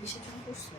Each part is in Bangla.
বিসর্জন করছো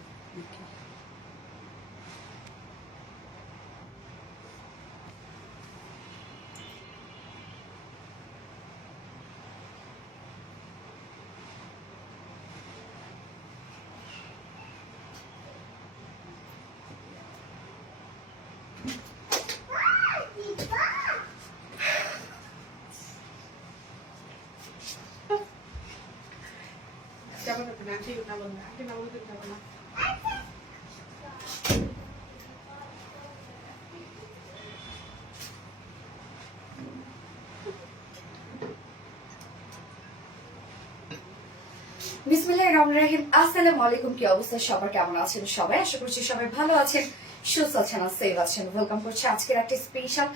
বিসমিল্লাহির রহমানির রহিম। আসসালামু আলাইকুম। কি অবস্থা সবার, কেমন আছেন সবাই? আশা করছি সবাই ভালো আছেন, সুস্থ আছেন আর সেফ আছেন। ওয়েলকাম করছি আজকের একটা স্পেশাল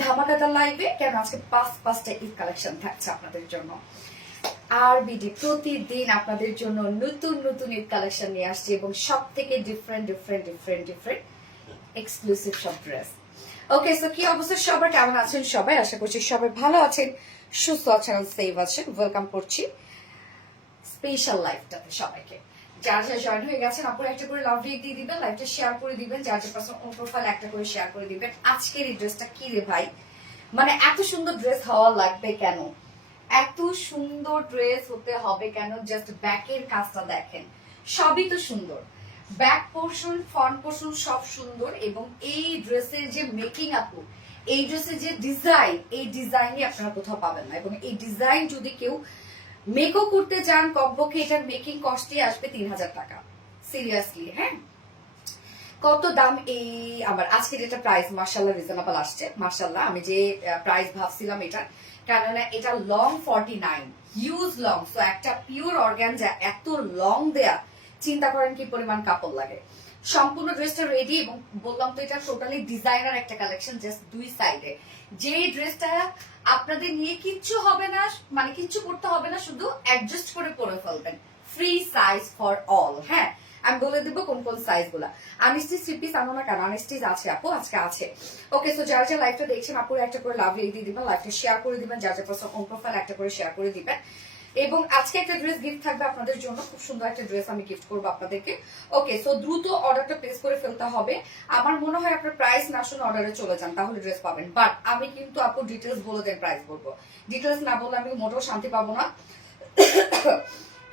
ধামাকাদার লাইভে। কেন আজকে পাঁচটা ঈদ কালেকশন থাকছে আপনাদের জন্য। আর বিডি প্রতিদিন আপনাদের জন্য নতুন নতুন ঈদ কালেকশন নিয়ে আসছে এবং সব থেকে ডিফারেন্ট এক্সক্লুসিভ সব ড্রেস। ওকে, সো কি অবস্থা সবার, কেমন আছেন সবাই? আশা করছি সবাই ভালো আছেন, সুস্থ আছেন আর সেফ আছেন। ওয়েলকাম করছি স্পেশাল লাইভটাতে সবাইকে। যারা যারা জয়েন হয়ে গেছেন আপুর একটা করে লাভ রিয়েক্ট দিয়ে দিবেন, লাইভটা শেয়ার করে দিবেন, যার যার পার্সোনাল ওন প্রোফাইল একটা করে শেয়ার করে দিবেন। আজকের এই ড্রেসটা কি রে ভাই, মানে এত সুন্দর ড্রেস হওয়া লাগবে কেন, এত সুন্দর ড্রেস হতে হবে কেন? জাস্ট ব্যাকের কাজটা দেখেন, সবই তো সুন্দর, ব্যাক পোর্শন ফ্রন্ট পোর্শন সব সুন্দর। এবং এই ড্রেসের যে মেকিং আপু, এই ড্রেসের যে ডিজাইন, এই ডিজাইনই আপনারা কোথাও পাবেন না। এবং এই ডিজাইন যদি কেউ মেকও করতে চান, কমপক্ষে এটার মেকিং কস্টই আসবে 3000 টাকা। সিরিয়াসলি, হ্যাঁ, কত দাম এই আবার আজকের এটা প্রাইস মার্শাল্লাহ রিজনেবল আসছে। মার্শাল্লাহ, আমি যে প্রাইস ভাবছিলাম এটা, কেননা এটা লং 49, হিউজ লং। সো একটা পিওর অর্গানজা এত লং দেয়া, চিন্তা করেন কি পরিমাণ কাপড় লাগে। সম্পূর্ণ ড্রেসটা রেডি এবং বললাম তো এটা টোটালি ডিজাইনার একটা কালেকশন, জাস্ট দুই সাইডে। যে ড্রেসটা আপনাদের নিয়ে কিচ্ছু হবে না, মানে কিচ্ছু করতে হবে না, শুধু অ্যাডজাস্ট করে পরে ফেলবেন। Free size for all. হ্যাঁ, আমি বলে দিব কোন কোন সাইজ গুলা। আনস্টিচ থ্রি পিস আনো না কেন, আনস্টিচ আছে আপু, আজকে আছে। ওকে, সো যারা যারা লাইভটা দেখছেন আপুর একটা করে লাভ রেখে দিয়ে দিবেন, লাইভটা শেয়ার করে দিবেন, যার যার পার্সোনাল ওন প্রোফাইল একটা করে শেয়ার করে দিবেন। এবং আজকে একটা ড্রেস গিফট থাকবে আপনাদের জন্য, খুব সুন্দর একটা ড্রেস আমি গিফট করবো আপনাদেরকে। ওকে, সো দ্রুত অর্ডারটা প্লেস করে ফেলতে হবে। আমার মনে হয় আপনার প্রাইস না শুনে অর্ডারে চলে যান, তাহলে ড্রেস পাবেন। বাট আমি কিন্তু আপু ডিটেলস বলে দেন, প্রাইস বলবো। ডিটেলস না বললে আমি মোটেও শান্তি পাবো না।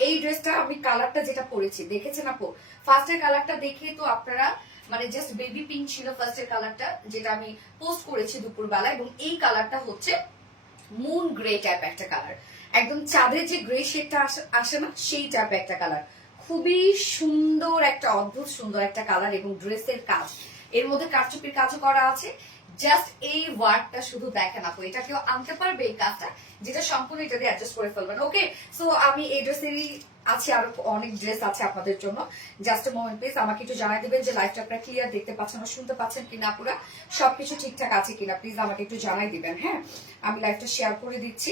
এই ড্রেসটা আমি কালারটা যেটা পরেছি দেখেছেন আপু, ফার্স্টের কালারটা দেখে তো আপনারা মানে জাস্ট বেবি পিঙ্ক ছিল ফার্স্টের কালারটা, যেটা আমি পোস্ট করেছি দুপুরবেলা। এবং এই কালারটা হচ্ছে মুন গ্রে টাইপ একটা কালার, একদম চাঁদের যে গ্রে শেডটা আসে না, সেই টাইপ একটা কালার। খুবই সুন্দর একটা অদ্ভুত সুন্দর একটা কালার। এবং ড্রেসের কাজ, এর মধ্যে কারচুপির কাজও করা আছে। জাস্ট এই ওয়ার্কটা শুধু দেখেন আপু, এটা কেউ আনতে পারবে এই কাজটা, যেটা সম্পূর্ণ এটা দিয়ে অ্যাডজাস্ট করে ফেলবেন। ওকে, সো আমি এই ড্রেসেরই আছে, আরো অনেক ড্রেস আছে আপনাদের জন্য। জাস্ট এ মোমেন্ট প্লিজ, আমাকে একটু জানাই দিবেন যে লাইভটা আপনারা ক্লিয়ার দেখতে পাচ্ছেন না শুনতে পাচ্ছেন কিনা, পুরা সবকিছু ঠিকঠাক আছে কিনা, প্লিজ আমাকে একটু জানাই দিবেন। হ্যাঁ, আমি লাইভটা শেয়ার করে দিচ্ছি,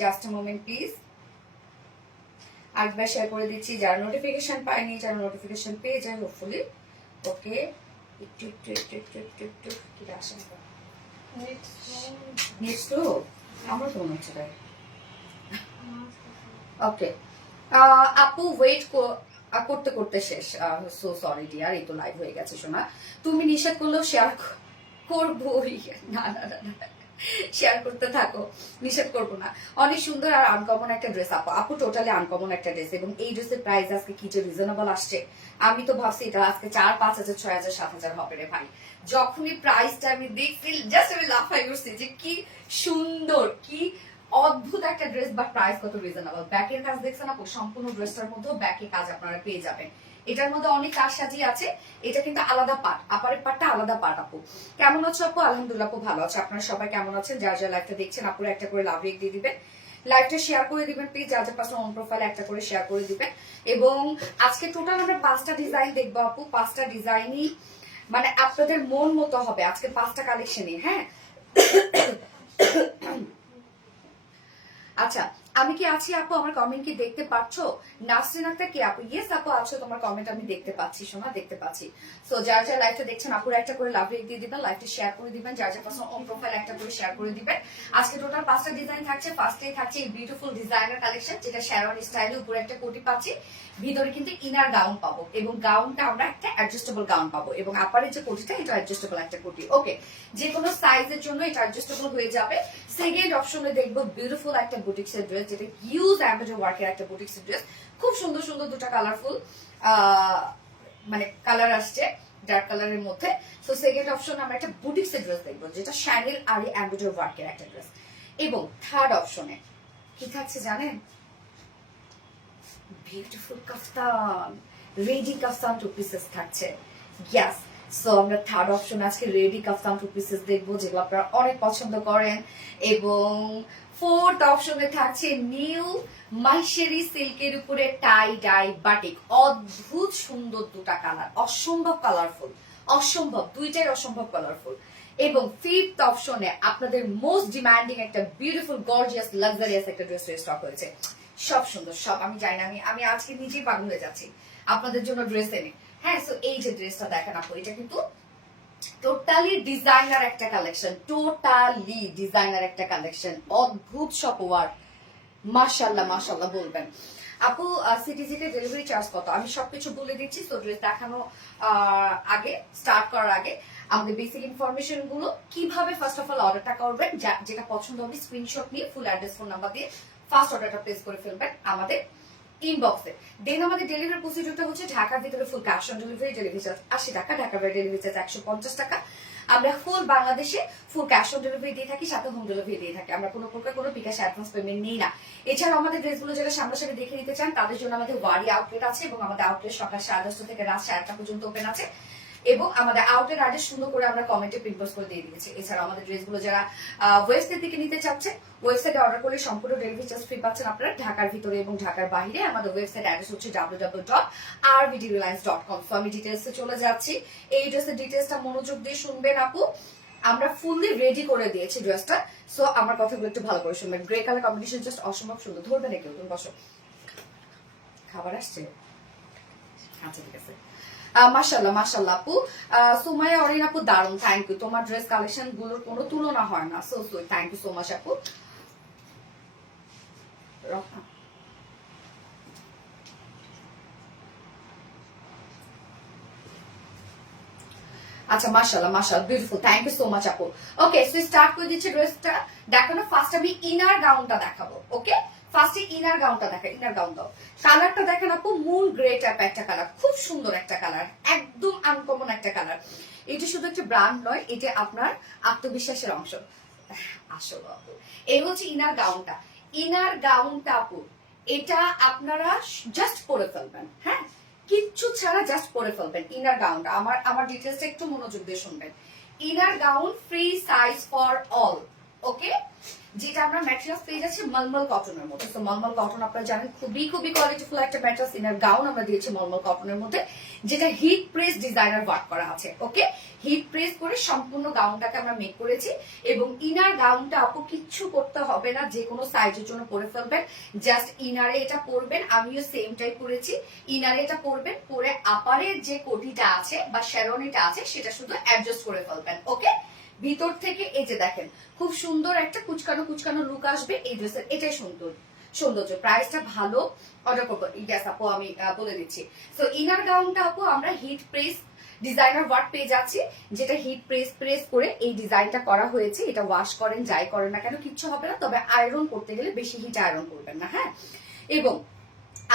জাস্ট এ মোমেন্ট প্লিজ। আরেকবার শেয়ার করে দিচ্ছি, যারা নোটিফিকেশন পায়নি, যারা নোটিফিকেশন পেয়ে যায় হোপফুলি। ওকে, একটু একটু একটু একটু একটু একটু কি আসে নেক্সট তো আমার তো মনে হচ্ছে তাই। ওকে আপু, ওয়েট করতে করতে শেষ। সো সরি ডিয়ার, এই তো লাইভ হয়ে গেছে শোনা। তুমি নিষেধ করলেও শেয়ার করবোই। না না না, শেয়ার করতে থাকো, নিষেধ করবো না। অনেক সুন্দর আর আনকমন একটা ড্রেস আপু, আপু টোটালি আনকমন একটা ড্রেস। এবং এই ড্রেসের প্রাইস আজকে কি যে রিজনেবল আসছে, আমি তো ভাবছি এটা আজকে 4-5 হাজার 6 হাজার 7 হাজার হবে রে ভাই। যখনই প্রাইসটা আমি দেখছি জাস্ট আমি লাফাই উঠছি যে কি সুন্দর, কি অদ্ভুত একটা ড্রেস। বা প্রাইস কত রিজনেবল। ব্যাকের কাজ দেখছেন আপু, সম্পূর্ণ ড্রেসটার মধ্যে ব্যাকের কাজ আপনারা পেয়ে যাবেন। এটার মধ্যে অনেক কাজ সাজিয়ে আছে, এটা কিন্তু আলাদা পার্ট, আপারের পার্টটা আলাদা পার্ট। আপু কেমন আছো আপু? আলহামদুলিল্লাহ আপু ভালো আছে। আপনারা সবাই কেমন আছেন? যার যার লাইভটা দেখছেন আপুরা একটা করে লাভ রেক দিয়ে দিবেন, লাইভটা শেয়ার করে দিবেন প্লিজ, যার যার পার্সোনাল ওন প্রোফাইলে একটা করে শেয়ার করে দিবেন। এবং আজকে টোটাল আমরা 5টা ডিজাইন দেখবো আপু, 5টা ডিজাইনই মানে আপনাদের মন মতো হবে আজকে 5টা কালেকশনই। হ্যাঁ, আচ্ছা আমি কি আছি আপু? আমার কমেন্ট কি দেখতে পাচ্ছো? নাসরিন আক্তার কি আপু? ইয়েস আপু আছো, তোমার কমেন্ট আমি দেখতে পাচ্ছি সোনা, দেখতে পাচ্ছি। সো যারা যারা লাইভটা দেখছেন আপুর একটা করে লাভ রেট দিয়ে দিবেন, লাইভটা শেয়ার করে দিবেন, যার যার পার্সোনাল অন প্রোফাইল একটা করে শেয়ার করে দিবেন। আজকে টোটাল 5টা ডিজাইন থাকছে। ফার্স্টেই থাকছে এই বিউটিফুল ডিজাইনার কালেকশন, যেটা শেরওয়ানি স্টাইলে উপরে একটা কোটি পাচ্ছি, ভিতরে কিন্তু ইনার গাউন পাবো, এবং গাউনটা আমরা একটা অ্যাডজাস্টেবল গাউন পাবো, এবং আপারের যে কোটিটা এটা অ্যাডজাস্টেবল একটা কোটি। ওকে, যে কোনো সাইজের জন্য এটা অ্যাডজাস্টেবল হয়ে যাবে। সেকেন্ড অপশনে দেখবো বিউটিফুল একটা বুটিক্সের ড্রেস, যেটা হিউজ এমব্রয়ডারি ওয়ার্কের একটা বুটিক্সের ড্রেস। খুব সুন্দর সুন্দর দুটো কালারফুল মানে কালার আসছে ডার্ক কালারের মধ্যে। সো সেকেন্ড অপশন আমরা একটা বুটিক্সের ড্রেস দেখবো, যেটা শ্যানেল আর এমব্রয়ডারি ওয়ার্কের একটা ড্রেস। এবং থার্ড অপশনে কি থাকছে জানেন? বিউটিফুল কাফতান, রেডি কাফতান টু পিসেস থাকছে। ইয়াস, সো আমরা থার্ড অপশন আজকে রেডি কাফতান টু পিসেস দেখবো, যেগুলো আপনারা অনেক পছন্দ করেন। এবং ফোর্থ অপশনে থাকছে নিউ মাইশেরি সিল্কের উপরে টাই ডাই বাটিক। অদ্ভুত সুন্দর দুটা কালার, অসম্ভব কালারফুল, অসম্ভব, দুইটাই অসম্ভব কালারফুল। এবং ফিফথ অপশনে আপনাদের মোস্ট ডিমান্ডিং একটা বিউটিফুল গর্জিয়াস লাক্সারিয়াস একটা ড্রেস স্টক হয়েছে। সব সুন্দর, সব আমি জানি না, আমি আজকে নিজেই পাগল হয়ে যাচ্ছি আপনাদের জন্য ড্রেস এনে। হ্যাঁ, সো এই যে ড্রেসটা দেখেন আপু, এটা কিন্তু টোটালি ডিজাইনার একটা কালেকশন, টোটালি ডিজাইনার একটা কালেকশন, অদ্ভুত সব ওয়ার্ক। মাশাআল্লাহ মাশাআল্লাহ বলবেন। আপু সিটিজিতে ডেলিভারি চার্জ কত? আমি সবকিছু বলে দিচ্ছি। তো ড্রেস দেখানো আগে, স্টার্ট করার আগে আমাদের বেসিক ইনফরমেশন গুলো, কিভাবে ফার্স্ট অফ অল অর্ডারটা করবেন, যেটা পছন্দ হবে স্ক্রিনশট নিয়ে ফুল অ্যাড্রেস ফোন নাম্বার দিয়ে ফার্স্ট অর্ডারটা প্লেস করে ফেলবেন আমাদের ইনবক্সে। দেন আমাদের ডেলিভারি প্রসিডিউরটা হচ্ছে ঢাকার ভিতরে full cash on delivery, delivery charge 80 টাকা, ঢাকার বাইরে ডেলিভারি চার্জ 150 টাকা। আমরা ফুল বাংলাদেশে ফুল ক্যাশ অন ডেলিভারি দিয়ে থাকি, সাথে হোম ডেলিভারি দিয়ে থাকি। আমরা কোনো প্রকার কোনো বিকাশ অ্যাডভান্স পেমেন্ট নিই না। এছাড়াও আমাদের ড্রেসগুলো যারা সামনাসামনি দেখে নিতে চান, তাদের জন্য আমাদের ওয়ারি আউটলেট আছে, এবং আমাদের আউটলেট সকাল 10:30 থেকে রাত 1:30 পর্যন্ত ওপেন আছে। এবং আমাদের আউটের আগে সুন্দর করে আমরা কমেন্টে প্রিন্ট করে দিয়ে দিয়েছি। এছাড়া আমাদের ড্রেসগুলো যারা ওয়েবসাইট থেকে নিতে চাচ্ছে, ওয়েবসাইটে অর্ডার করলে সম্পূর্ণ ডেলিভারি চার্জ ফ্রি পাচ্ছেন আপনারা ঢাকার ভিতরে এবং ঢাকার বাইরে। আমাদের ওয়েবসাইট অ্যাড্রেস হচ্ছে www.rvtreliance.com। সো আমি ডিটেলসে চলে যাচ্ছি। এই ড্রেসের ডিটেলসটা মনোযোগ দিয়ে শুনবেন আপু। আমরা ফুললি রেডি করে দিয়েছি ড্রেসটা, সো আমার কথাগুলো একটু ভালো করে শুনবেন। গ্রে কালার কম্বিনেশন জাস্ট অসম্ভব সুন্দর। ধরবে না কেউ, তুমি বসো। খাবার আসছে? আচ্ছা ঠিক আছে। মাশাআল্লাহ মাশাআল্লাহ আপু। সুমাইয়া অরিন আপু দারুন, থ্যাংক ইউ। তোমার ড্রেস কালেকশন গুলোর কোনো তুলনা হয় না। So thank you so much আপু। আচ্ছা মাশাআল্লাহ মাশাআল্লাহ, beautiful, thank you so much আপু। ওকে, সো স্টার্ট করে দিচ্ছি ড্রেসটা দেখানো। ফার্স্ট আমি ইনার গাউনটা দেখাবো। ওকে, ফার্স্টে ইনার গাউনটা দেখা, ইনার গাউন দাও। কালারটা দেখেন আপু, মুন গ্রে টাইপ একটা কালার, খুব সুন্দর একটা কালার, একদম আনকমন একটা কালার। এটা শুধু একটা ব্র্যান্ড নয়, এটা আপনার আত্মবিশ্বাসের অংশ। আসলে আপু এই হচ্ছে ইনার গাউনটা। ইনার গাউনটা আপু এটা আপনারা জাস্ট পরে ফেলবেন, হ্যাঁ, কিচ্ছু ছাড়া জাস্ট পরে ফেলবেন ইনার গাউনটা। আমার ডিটেলসটা একটু মনোযোগ দিয়ে শুনবেন। Inner gown free size for all. Okay, যেটা আমরা ম্যাটেরিয়াল পেয়ে যাচ্ছি মলমল কটনের মধ্যে। তো মলমল কটন আপনারা জানেন খুবই খুবই কোয়ালিটিফুল একটা ম্যাটেরিয়াল। ইনার গাউন আমরা দিয়েছি মলমল কটনের মধ্যে, যেটা হিট প্রেস ডিজাইনার ওয়ার্ক করা আছে। ওকে, হিট প্রেস করে সম্পূর্ণ গাউনটাকে আমরা মেক করেছি। এবং ইনার গাউনটা আপু কিচ্ছু করতে হবে না, যে কোনো সাইজের জন্য পরে ফেলবেন। জাস্ট ইনারে এটা পরবেন, আমিও সেমটাই করেছি। ইনারে এটা পরবেন, পরে আপারের যে কোটিটা আছে বা শেরওয়ানিটা আছে সেটা শুধু অ্যাডজাস্ট করে ফেলবেন। ওকে, ভিতর থেকে এই যে দেখেন খুব সুন্দর একটা কুচকানো কুচকানো লুক আসবে এই ড্রেসের। এটাই সৌন্দর্য। প্রাইসটা ভালো, অর্ডার করবো। ইয়েস আপু, আমি বলে দিচ্ছি। সো ইনার গাউনটা আপু আমরা হিট প্রেস ডিজাইনার ওয়ার্ক পেয়ে যাচ্ছি, যেটা হিট প্রেস করে এই ডিজাইনটা করা হয়েছে। এটা ওয়াশ করেন যাই করেন না কেন কিচ্ছু হবে না, তবে আয়রন করতে গেলে বেশি হিট আয়রন করবেন না, হ্যাঁ। এবং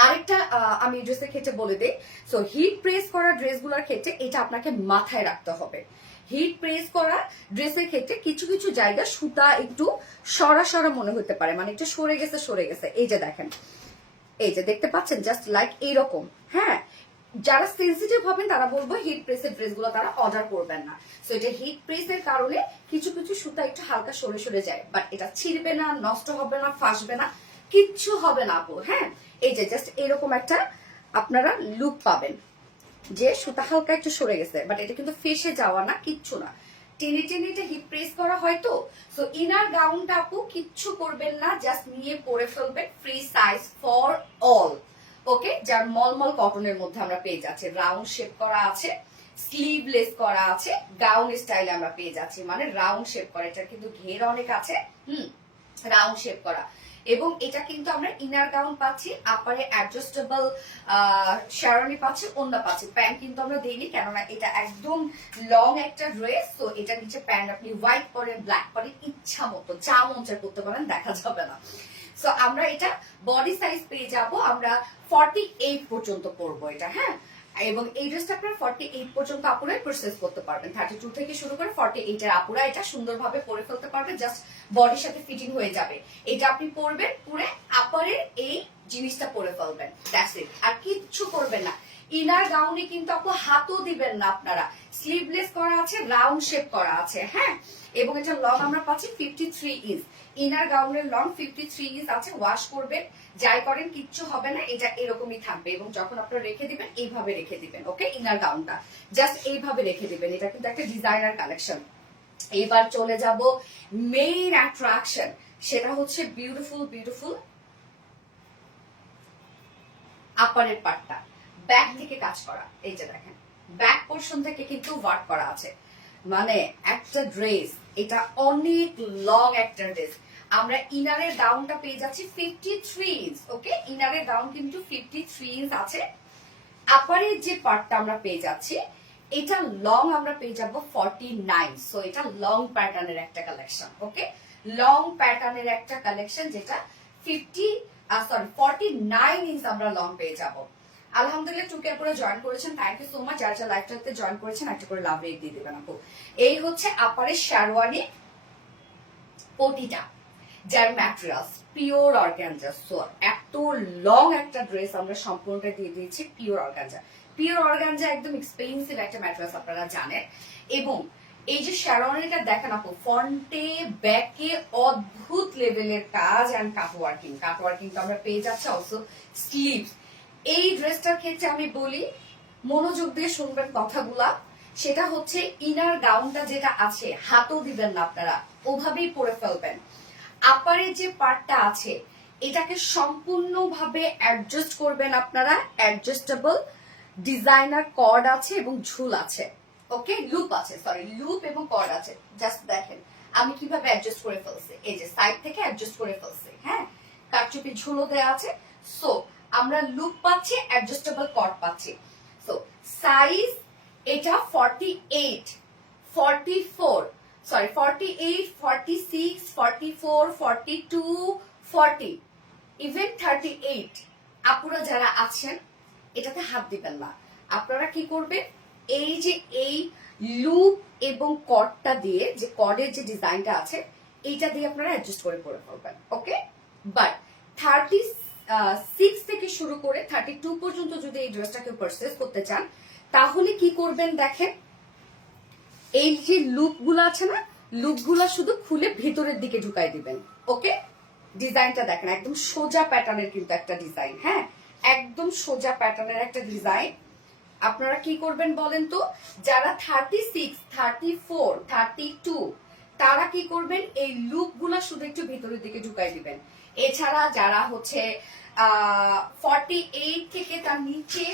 আরেকটা আমি ড্রেসের ক্ষেত্রে বলে দিই, সো হিট প্রেস করা ড্রেসগুলোর ক্ষেত্রে এটা আপনাকে মাথায় রাখতে হবে। হিট প্রেস করা ড্রেসের ক্ষেত্রে কিছু কিছু জায়গা সুতা একটু সরা সরা মনে হতে পারে, মানে একটু সরে গেছে। এই যে দেখেন, এই যে দেখতে পাচ্ছেন জাস্ট লাইক এইরকম, হ্যাঁ। যারা সেন্সিটিভ হবেন তারা বলবো হিট প্রেসের ড্রেসগুলো তারা অর্ডার করবেন না। সো এটা হিট প্রেসের কারণে কিছু কিছু সুতা একটু হালকা সরে যায়, বাট এটা ছিঁড়বে না, নষ্ট হবে না, ফাঁসবে না, কিচ্ছু হবে না আপু, হ্যাঁ। এই যে জাস্ট এরকম একটা আপনারা লুক পাবেন, যে সুতা হালকা একটু সরে গেছে, বাট এটা কিন্তু ফেসে যাওয়া না, কিচ্ছু না, টেনে টেনে এটা হিপ প্রেস করা হয় তো। সো ইনার গাউনটা আপু কিচ্ছু করবেন না, জাস্ট নিয়ে পরে ফেলবেন, ফ্রি সাইজ ফর অল। ওকে, যার মলমল কটনের মধ্যে আমরা পেয়ে যাচ্ছি, রাউন্ড শেপ করা আছে, স্লিভলেস করা আছে, গাউন স্টাইলে আমরা পেয়ে যাচ্ছি, মানে রাউন্ড শেপ করা, এটা কিন্তু ঘের অনেক আছে, রাউন্ড শেপ করা। এবং এটা কিন্তু আমরা ইনার গাউন পাচ্ছি, আপারে অ্যাডজাস্টেবল শেরওয়ানি পাচ্ছি, ওন্না পাচ্ছি। প্যান্ট কিন্তু আমরা দেইনি, কেননা এটা একদম লং একটা ড্রেস, তো এটা নিচে প্যান্ট আপনি হোয়াইট পরেন, ব্ল্যাক পরেন, ইচ্ছা মতো যা মন চায় করতে পারেন, দেখা যাবে না। সো আমরা এটা বডি সাইজ পেয়ে যাব, আমরা 48 পর্যন্ত পরবো এটা, হ্যাঁ। এবং এই ড্রেসটা আপনার 48 পর্যন্ত আপুরাই প্রসেস করতে পারবেন, 32 থেকে শুরু করে 48 এর আপুরা এটা সুন্দরভাবে পরে ফেলতে পারবে, জাস্ট বডির সাথে ফিটিং হয়ে যাবে। এটা আপনি পরবেন, পুরো আপারের এই জিনিসটা পরে ফেলবেন, দ্যাটস ইট, আর কিচ্ছু করবেন না। ইনার গাউনে কিন্তু আপু হাতও দিবেন না আপনারা, স্লিভলেস করা আছে, রাউন্ড শেপ করা আছে, হ্যাঁ। এবং এটা লং আমরা পাচ্ছি 53 ইঞ্চ, ইনার গাউনের লং 53 ইঞ্চ আছে। ওয়াশ করবেন, যাই করেন কিচ্ছু হবে না, এটা এরকমই থাকবে। এবং যখন আপনারা রেখে দিবেন এইভাবে রেখে দিবেন, ওকে। ইনার গাউনটা জাস্ট এইভাবে রেখে দিবেন, এটা কিন্তু একটা ডিজাইনার কালেকশন। এবার চলে যাব মেইন অ্যাট্রাকশন, সেটা হচ্ছে বিউটিফুল বিউটিফুল আপারের পার্টটা, ব্যাক থেকে কাজ করা। এই যে দেখেন, ব্যাক পোর্শন থেকে কিন্তু ওয়ার্ক করা আছে, মানে একটা ড্রেস, এটা অনেক লং একটা ড্রেস। আমরা ইনারের গাউনটা পেয়ে যাচ্ছি 53 ইঞ্চ, ওকে। ইনারের গাউন কিন্তু 53 ইঞ্চ আছে। আপারের যে পার্টটা আমরা পেয়ে যাচ্ছি, এটা লং আমরা পেয়ে যাব 49। সো এটা লং প্যাটার্নের একটা কালেকশন, ওকে। লং প্যাটার্নের একটা কালেকশন, যেটা 49 ইঞ্চ আমরা লং পেয়ে যাব। আলহামদুলিল্লাহ, টুকে আপুরা জয়েন করেছেন, থ্যাংক ইউ সো মাচ। যারা যারা লাইভটাতে জয়েন করেছেন একটা করে লাভ রেট দিয়ে দেবেন আপু। এই হচ্ছে আপারের শেরওয়ানি পটিটা, যার ম্যাটেরিয়ালস পিওর অর্গানজা। সো এত লং একটা ড্রেস আমরা সম্পূর্ণটা দিয়ে দিয়েছি পিওর অর্গানজা। পিওর অর্গানজা একদম এক্সপেন্সিভ একটা ম্যাটেরিয়ালস, আপনারা জানেন। এবং এই যে শেরওয়ানিটা দেখেন আপু, ফ্রন্টে ব্যাকে অদ্ভুত লেভেলের কাজ এন্ড কাটওয়ার্কিং তো আমরা পেয়ে যাচ্ছি, অলসো স্লিভস। এই ড্রেসটার ক্ষেত্রে আমি বলি, মনোযোগ দিয়ে শুনবেন কথাগুলা, সেটা হচ্ছে ইনার গাউনটা যেটা আছে হাতও দিবেন না আপনারা, ওভাবেই পরে ফেলবেন। আপারের যে পার্টটা আছে এটাকে সম্পূর্ণভাবে অ্যাডজাস্ট করবেন আপনারা, অ্যাডজাস্টেবল ডিজাইনার কর্ড আছে এবং ঝুল আছে, ওকে। লুপ আছে, সরি, লুপ এবং কর্ড আছে। জাস্ট দেখেন আমি কিভাবে অ্যাডজাস্ট করে ফেলছি, এই যে সাইড থেকে অ্যাডজাস্ট করে ফেলছি, হ্যাঁ। কারচুপি ঝুলও দেওয়া আছে। সো আমরা লুপ পাচ্ছি, অ্যাডজাস্টেবল কর্ড পাচ্ছি। সো সাইজ এটা 48, 44, সরি 48, 46, 44, 42, 40, ইভেন 38 আপুরা যারা আছেন এটাতে হাত দিবেন না। আপনারা কি করবেন, এই যে এই লুপ এবং কর্ডটা দিয়ে, যে কর্ডের যে ডিজাইনটা আছে এইটা দিয়ে আপনারা অ্যাডজাস্ট করে পরে ফেলবেন, ওকে। বাট 36 থেকে শুরু করে 32 পর্যন্ত যদি এই ড্রেসটা কেউ পারচেজ করতে চান, তাহলে কি করবেন দেখেন, এই যে লুপগুলো আছে না, লুপগুলো শুধু খুলে ভেতরের দিকে ঢুকাই দিবেন, ওকে। ডিজাইনটা দেখেন, একদম সোজা প্যাটার্নের কিন্তু একটা ডিজাইন, হ্যাঁ, একদম সোজা প্যাটার্নের একটা ডিজাইন। আপনারা কি করবেন বলেন তো, যারা 36, 34, 32 তারা কি করবেন, এই লুপগুলো শুধু একটু ভেতরের দিকে ঢুকাই দিবেন। এছাড়া যারা হচ্ছে 48 থেকে তার নিচে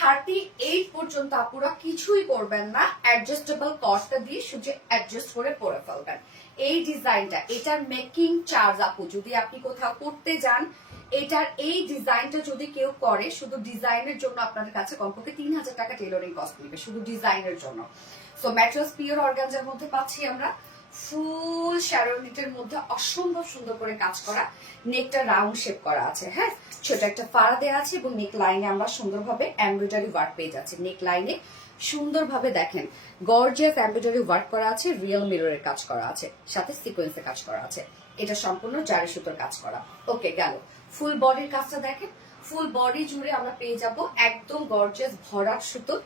38 পর্যন্ত আপুরা কিছুই করবেন না, অ্যাডজাস্টেবল কর্ডটা দিয়ে শুধু অ্যাডজাস্ট করে পরে ফেলবেন। এই ডিজাইনটা, এটার মেকিং চার্জ আপু যদি আপনি কোথাও করতে যান, এটার এই ডিজাইনটা যদি কেউ করে, শুধু ডিজাইনের জন্য আপনাদের কাছে কমপক্ষে 3000 টাকা টেলরিং কস্ট নেবে, শুধু ডিজাইনের জন্য। সো ম্যাটেরিয়ালস পিওর অর্গানজার মধ্যে পাচ্ছি আমরা, ফুল শ্যারোনিটের মধ্যে অসম্ভব সুন্দর করে কাজ করা, নেকটা রাউন্ড শেপ করা আছে, হ্যাঁ, ছোট একটা ফাড়া দেওয়া আছে এবং নেক লাইনে আমরা সুন্দরভাবে এমব্রয়ডারি ওয়ার্ক পেয়ে যাচ্ছি। নেক লাইনে সুন্দরভাবে দেখেন গর্জিয়াস এমব্রয়ডারি ওয়ার্ক করা আছে, রিয়েল মিররের কাজ করা আছে, সাথে সিকোয়েন্সের কাজ করা আছে। এটা সম্পূর্ণ জারি সুতোর কাজ করা, ওকে। গেল ফুল বডির কাজটা দেখেন, ফুল বডি জুড়ে আমরা পেয়ে যাব একদম গর্জিয়াস ভরাট সুতোর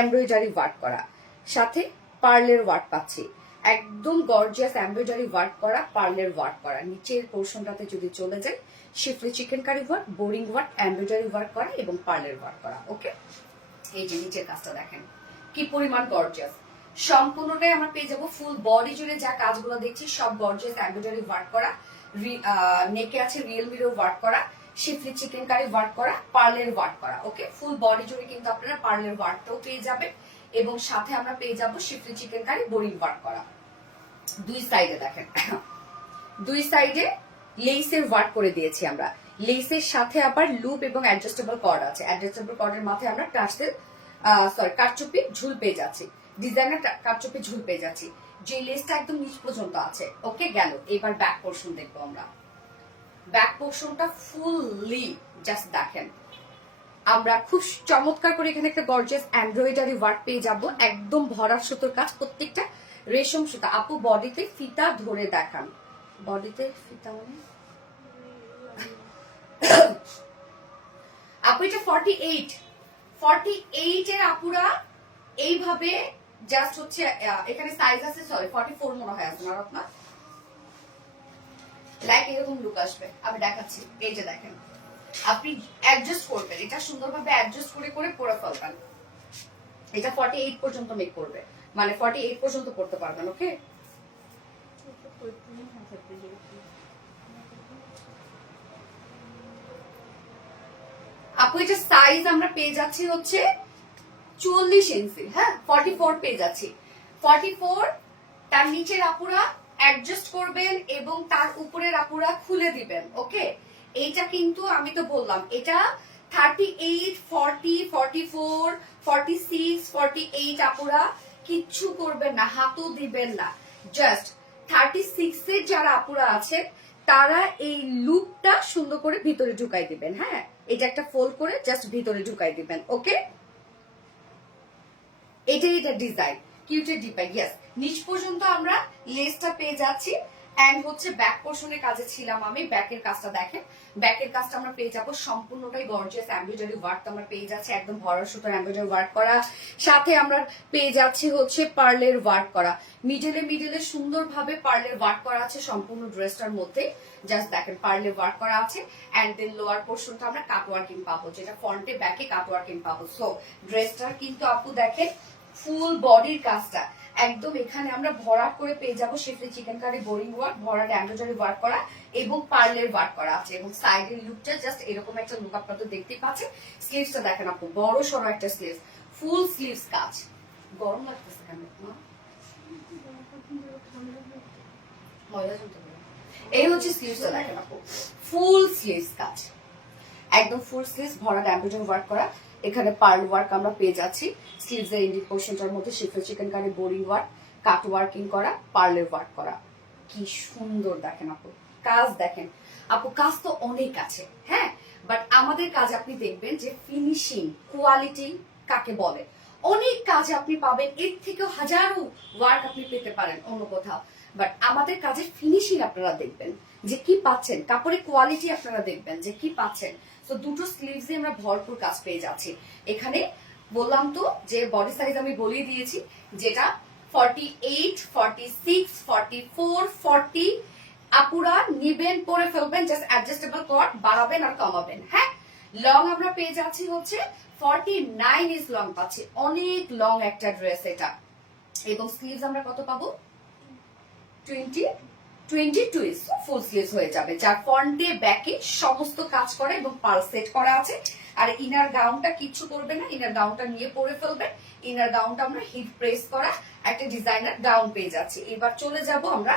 এমব্রয়ডারি ওয়ার্ক করা, সাথে পার্লের ওয়ার্ক পাচ্ছি, একদম গর্জিয়াস এমব্রয়ডারি ওয়ার্ক করা, পার্লের ওয়ার্ক করা। নিচের পোর্শনটাতে যদি চলে যায়, schiffli chikankari work, boring work, embroidery work করা এবং পার্লের ওয়ার্ক করা, ওকে। এই যে নিচের কাজটা দেখেন কি পরিমাণ গর্জিয়াস, সম্পূর্ণটাই আমরা পেয়ে যাবো ফুল বডি জুড়ে যা কাজগুলো দেখছি সব গর্জিয়াস এমব্রয়ডারি ওয়ার্ক করা, নেকে আছে রিয়েল মিরর ওয়ার্ক করা, শিফলি চিকেন কারি ওয়ার্ক করা, পার্লের ওয়ার্ক করা। ওকে, ফুল বডি জুড়ে কিন্তু আপনারা পার্লের ওয়ার্কটাও পেয়ে যাবেন এবং সাথে আমরা পেয়ে যাবো শিফলি চিকেন কারি বোরিং ওয়ার্ক করা। দুই সাইডে দেখেন, দুই সাইডে লেসের ওয়ার্ক করে দিয়েছি আমরা। লেসের সাথে আবার লুপ এবং অ্যাডজাস্টেবল কর্ড আছে। অ্যাডজাস্টেবল কর্ডের মাথায় আমরা টার্সেল কারচুপি ঝুল পেয়ে যাচ্ছি, ডিজাইনার কারচুপি ঝুল পেয়ে যাচ্ছি, যে লেসটা একদম নিচ পর্যন্ত আছে। ওকে, গেল। এবার ব্যাক পোর্শন দেখবো আমরা। ব্যাক পোর্শনটা ফুললি জাস্ট দেখেন, আমরা খুব চমৎকার করে এখানে একটা গর্জিয়াস এমব্রয়ডারি ওয়ার্ক পেয়ে যাব, একদম ভরা সুতোর কাজ, প্রত্যেকটা রেশম সুতা। আপু বডিতে ফিতা ধরে দেখান, বডিতে ফিতা মানে আপু এটা 48 এর আপুরা এইভাবে জাস্ট হচ্ছে এখানে সাইজ আছে, সরি 44 মনে হয় আছে না আপনার, লাইক এরকম লুক আসবে। আমি দেখাচ্ছি, এই যে দেখেন, আপনি অ্যাডজাস্ট করবেন, এটা সুন্দরভাবে অ্যাডজাস্ট করে করে পরে ফেলবেন। এটা 48 পর্যন্ত মেক করবে, মানে 48 পর্যন্ত পড়তে পারবেন। ওকে, আপু এটা সাইজ আমরা পেয়ে যাচ্ছি হচ্ছে 44 ইঞ্চি, হ্যাঁ 44 পেয়ে যাচ্ছি। 44 তার নিচের আপুরা অ্যাডজাস্ট করবেন এবং তার উপরের আপুরা খুলে দিবেন। ওকে, এইটা কিন্তু আমি তো বললাম এটা 38, 40, 44, 46, 48 আপুরা কিচ্ছু করবেন না, হাতও দিবেন না। জাস্ট 36 এর যারা আপুরা আছেন তারা এই লুকটা সুন্দর করে ভিতরে ঢুকাই দিবেন। হ্যাঁ, এটা একটা ফোল্ড করে জাস্ট ভিতরে ঢুকাই দিবেন। ওকে, এটাই এটা ডিজাইন, কিউটের ডিজাইন। ইয়েস, নিচ পর্যন্ত আমরা লেসটা পেয়ে যাচ্ছি এন্ড হচ্ছে ব্যাক পোর্শনের কাজে ছিলাম আমি। ব্যাকের কাজটা দেখেন, ব্যাকের কাজটা আমরা পেয়ে যাবো সম্পূর্ণটাই গর্জিয়াস এমব্রয়ডারি ওয়ার্ক আমরা পেয়ে যাচ্ছি, একদম ভরা সুতার এমব্রয়ডারি ওয়ার্ক করা, সাথে আমরা পেয়ে যাচ্ছি হচ্ছে পার্লের ওয়ার্ক করা। মিডলে সুন্দরভাবে পার্লের ওয়ার্ক করা আছে সম্পূর্ণ ড্রেসটার মধ্যে। জাস্ট দেখেন পার্লের ওয়ার্ক করা আছে এন্ড দেন লোয়ার পোর্শনটা আমরা কাট ওয়ার্কিং পাবো, যেটা ফ্রন্টে ব্যাকে কাট ওয়ার্কিং পাবো। সো ড্রেসটার কিন্তু আপু দেখেন ফুল বডির কাজটা একদম এখানে আমরা ভরাট করে পেয়ে যাবো শিফলি চিকেন কারি বোরিং ওয়ার্ক, ভরাট এমব্রয়ডারি ওয়ার্ক করা এবং পার্লের ওয়ার্ক করা আছে এবং সাইডের লুকটা জাস্ট এরকম একটা লুক আপনারা দেখতে পাচ্ছেন। স্লিভসটা দেখেন আপু, বড় সড়ো একটা স্লিভস, ফুল স্লিভস কাজ। গরম লাগতেছে কেন? এই হচ্ছে স্লিভসটা দেখেন আপু, ফুল স্লিভস কাজ, একদম ফুল স্লিভস ভরাট এমব্রয়ডারি ওয়ার্ক করা। এখানে পার্ল ওয়ার্ক আমরা পেয়ে যাচ্ছি স্লিভস এর এন্ডিং পোর্শনটার মধ্যে শিফলি chicken curry boring work, cut working করা, পার্লের ওয়ার্ক করা। কি সুন্দর দেখেন আপু কাজ, দেখেন আপু কাজ তো অনেক আছে, হ্যাঁ, বাট আমাদের কাজ আপনি দেখবেন যে ফিনিশিং কোয়ালিটি কাকে বলে। অনেক কাজ আপনি পাবেন, এর থেকেও হাজারো ওয়ার্ক আপনি পেতে পারেন অন্য কোথাও, বাট আমাদের কাজের ফিনিশিং আপনারা দেখবেন যে কি পাচ্ছেন, কাপড়ের কোয়ালিটি আপনারা দেখবেন যে কি পাচ্ছেন। তো দুটো স্লিভস দিয়ে আমরা ভরপুর কাজ পেয়ে যাচ্ছি। এখানে বললাম তো যে বডি সাইজ আমি বলেই দিয়েছি, যেটা 48, 46, 44, 40 আপুরা নিবেন, পরে ফেলবেন, জাস্ট অ্যাডজাস্টেবল কর্ড বাড়াবেন আর কমাবেন। হ্যাঁ, লং আমরা পেয়ে যাচ্ছি হচ্ছে 49 ইঞ্চ লং পাচ্ছি, অনেক লং একটা ড্রেস এটা। এবং স্লিভস আমরা কত পাবো? 22 ইঞ্চ ফুল স্লিভস হয়ে যাবে, যার ফ্রন্টে ব্যাকে সমস্ত কাজ করা এবং পার্ল সেট করা আছে। আর ইনার গাউনটা কিচ্ছু করবে না, ইনার গাউনটা নিয়ে পরে ফেলবে। ইনার গাউনটা আমরা হিপ প্রেস করা একটা ডিজাইনার গাউন পেয়ে যাচ্ছি। এবার চলে যাব আমরা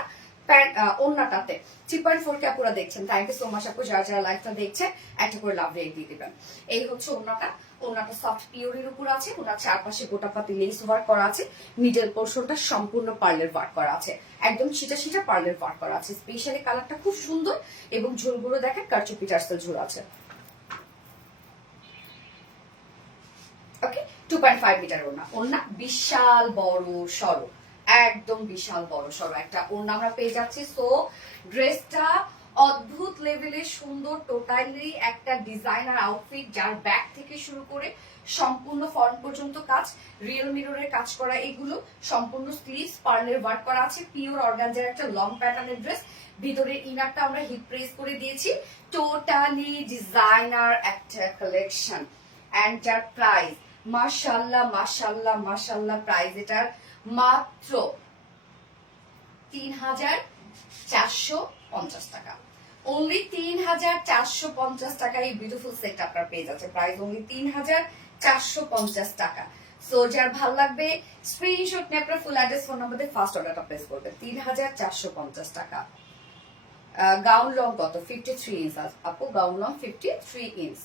ওন্নাটাতে। 3.4 কে আপুরা দেখছেন, থ্যাংক ইউ সো মাচ আপু, যারা যারা লাইভটা দেখছেন একটা করে লাভ রেট দিয়ে দিবেন। এই হচ্ছে ওন্নাটা, ওন্নাটা সফট পিওরের উপর আছে, ওনার চারপাশে গোটাপাতি লেস ওয়ার্ক করা আছে, মিডল পোর্শনটা সম্পূর্ণ পার্লের ওয়ার্ক করা আছে, একদম ছিটা পার্লের ওয়ার্ক করা আছে। স্পেশালি কালারটা খুব সুন্দর এবং ঝুলগুলো দেখেন কারচুপি টার্সেল ঝুল আছে। ওকে, 2.5 মিটার ওড়না, ওড়না বিশাল বড় সরো, একদম বিশাল বড় সরো একটা ওড়না আমরা পেয়ে যাচ্ছি। সো ড্রেসটা অদ্ভুত লেভেলের সুন্দর, টোটালি একটা ডিজাইনার আউটফিট, যার ব্যাক থেকে শুরু করে সম্পূর্ণ ফ্রন্ট পর্যন্ত কাজ, রিয়েল মিররের কাজ করা, এগুলো সম্পূর্ণ স্লিভস পার্লের ওয়ার্ক করা আছে, পিওর অর্গানজার একটা লং প্যাটার্নের ড্রেস। ভিতরে ইনারটা আমরা হিপ প্রেস করে দিয়েছি, টোটালি ডিজাইনার একটা কালেকশন। এন্ড যার প্রাইস মাশাআল্লাহ মাশাআল্লাহ মাশাআল্লাহ, প্রাইস এটার মাত্র ৩,৪৫০ টাকা। অনলি ৩,৪৫০ টাকায় এই বিউটিফুল সেট আপনার পেয়ে যাচ্ছে। প্রাইস অনলি ৩,৪৫০ টাকা। সো যার ভালো লাগবে স্ক্রিনশট নিয়ে আপনার ফুল অ্যাড্রেস ফোন নাম্বার দিয়ে ফার্স্ট অর্ডারটা প্লেস করবেন। ৩,৪৫০ টাকা। গাউন লং কত? 53 ইঞ্চ আপু, গাউন লং 53 ইঞ্চ।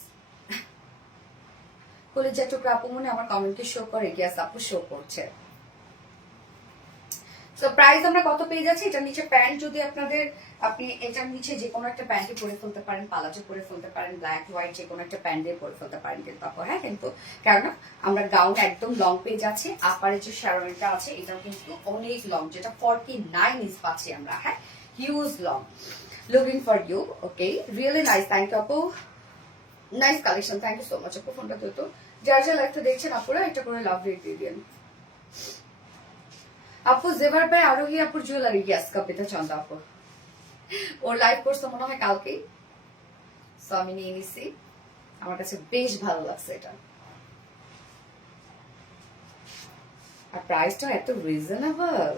কলেজের টুকরা আপু মনে আমার কমেন্টে শো করে, গ্যাস আপু শো করছে। সো প্রাইস আমরা কত পেয়ে যাচ্ছি? এটার নিচে প্যান্ট যদি আপনাদের, আপনি এটার নিচে যে কোনো একটা প্যান্টে পরে ফেলতে পারেন, পালাজো পরে ফেলতে পারেন, ব্ল্যাক হোয়াইট যে কোনো একটা প্যান্ট দিয়ে পরে ফেলতে পারেন কিন্তু আপু, হ্যাঁ কিন্তু কেননা আমরা গাউন একদম লং পেয়ে যাচ্ছি। আপারে যে শেরওয়ানিটা আছে এটাও কিন্তু অনেক লং, যেটা 49 ইঞ্চ পাচ্ছি আমরা, হ্যাঁ huge long. Looking for you, okay really nice, thank you আপু, nice collection, thank you so much আপু। ফোনটা তো যার যা লাইফটা দেখছেন আপুরা একটা করে লাভ রেট দিয়ে দিন আপু। জেভার ভাই আরোহী আপুর জুয়েলারি, ইয়েস কবিতা চন্দ্র আপু, ওর লাইভ করছে মনে হয় কালকেই, সো আমি নিয়ে নিছি। আমার কাছে বেশ ভালো লাগছে এটা, আর প্রাইসটা এত রিজনেবল।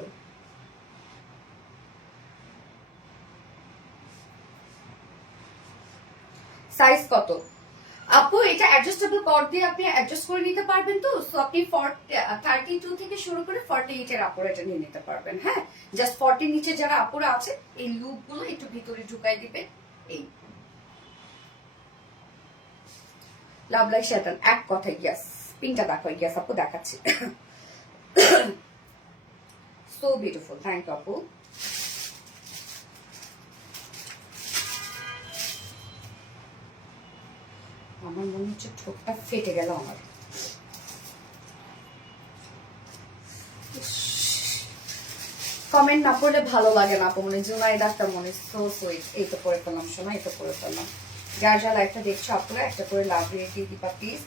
সাইজ কত আপু? এটা অ্যাডজাস্টেবল কর্ড দিয়ে আপনি অ্যাডজাস্ট করে নিতে পারবেন তো। সো আপনি 32 থেকে শুরু করে 48 এর আপুরা এটা নিয়ে নিতে পারবেন, হ্যাঁ জাস্ট 40 নিচে যারা আপুরা আছে এই লুপ গুলো একটু ভিতরে ঢুকাই দিবেন। এই লাভ লাইক শয়তান এক কথা, ইয়েস পিনটা দেখো, ইয়েস আপু দেখাচ্ছি। সো বিউটিফুল, থ্যাংক ইউ আপু। আমার মনে হচ্ছে ঠোঁটটা ফেটে গেল আমার। কমেন্ট না পড়লে ভালো লাগে না আপু, মনে জুনাইদ আক্তার মনে সো সুইট। এই তো করে ফেললাম শোনা, এই তো করে ফেললাম। যার যা লাইভটা দেখছো আপনারা একটা করে লাভ রেখে দিবা প্লিজ,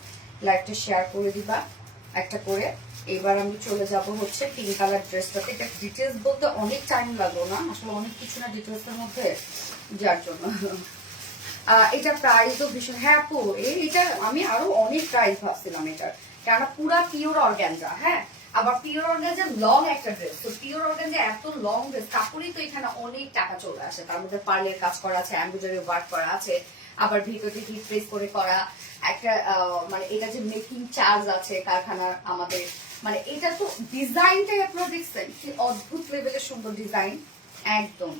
লাইভটা শেয়ার করে দিবা একটা করে। এবার আমি চলে যাব হচ্ছে পিঙ্ক কালার ড্রেসটাতে। এটা ডিটেলস বলতে অনেক টাইম লাগলো না, আসলে অনেক কিছু না ডিটেলসের মধ্যে, যার জন্য। এটা প্রাইসও ভীষণ, হ্যাঁ আপু এটা আমি আরো অনেক প্রাইস ভাবছিলাম এটার, কেননা পুরা পিওর অর্গানজা, হ্যাঁ আবার পিওর অর্গানজা লং একটা ড্রেস। তো পিওর অর্গানজা এত লং ড্রেস কাপড়ই তো এখানে অনেক টাকা চলে আসে। তার মধ্যে পার্লের কাজ করা আছে, এমব্রয়ডারি ওয়ার্ক করা আছে, আবার ভিতরে হিট প্রেস করে করা একটা, মানে এটা যে মেকিং চার্জ আছে কারখানার আমাদের, মানে এটা তো ডিজাইনটাই আপনারা দেখছেন কি অদ্ভুত লেভেলের সুন্দর ডিজাইন একদম।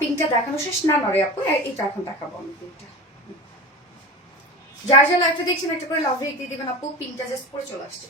পিঙ্কটা দেখানো শেষ না নরে আপু, এটা এখন দেখাবো আমি পিঙ্কটা। যার যা লাইফটা দেখছেন একটা করে লাভ রেট দিয়ে দিবেন আপু। পিঙ্কটা জাস্ট পরে চলে আসছে।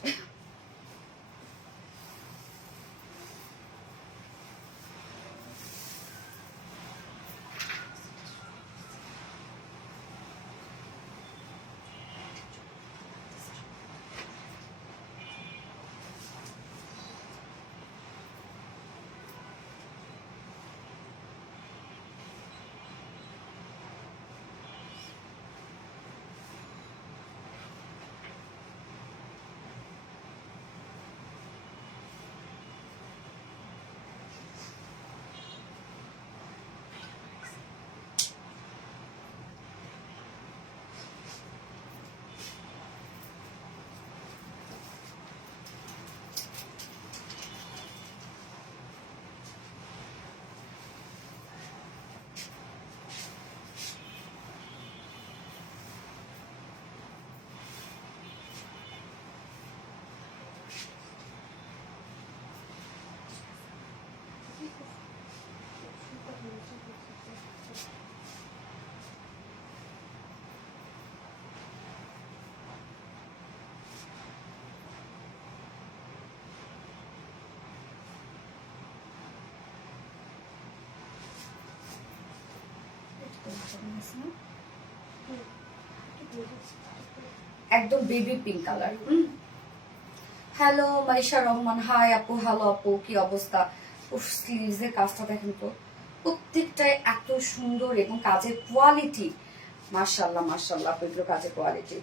একদম baby pink colour. Hello Marisha Rahman, hi আপু, হ্যালো আপু, কি অবস্থা? স্লিভস এর কাজটা দেখেন তো, প্রত্যেকটাই এত সুন্দর এবং কাজের কোয়ালিটি, মাশাআল্লাহ মাশাআল্লাহ, এগুলো কাজের কোয়ালিটি।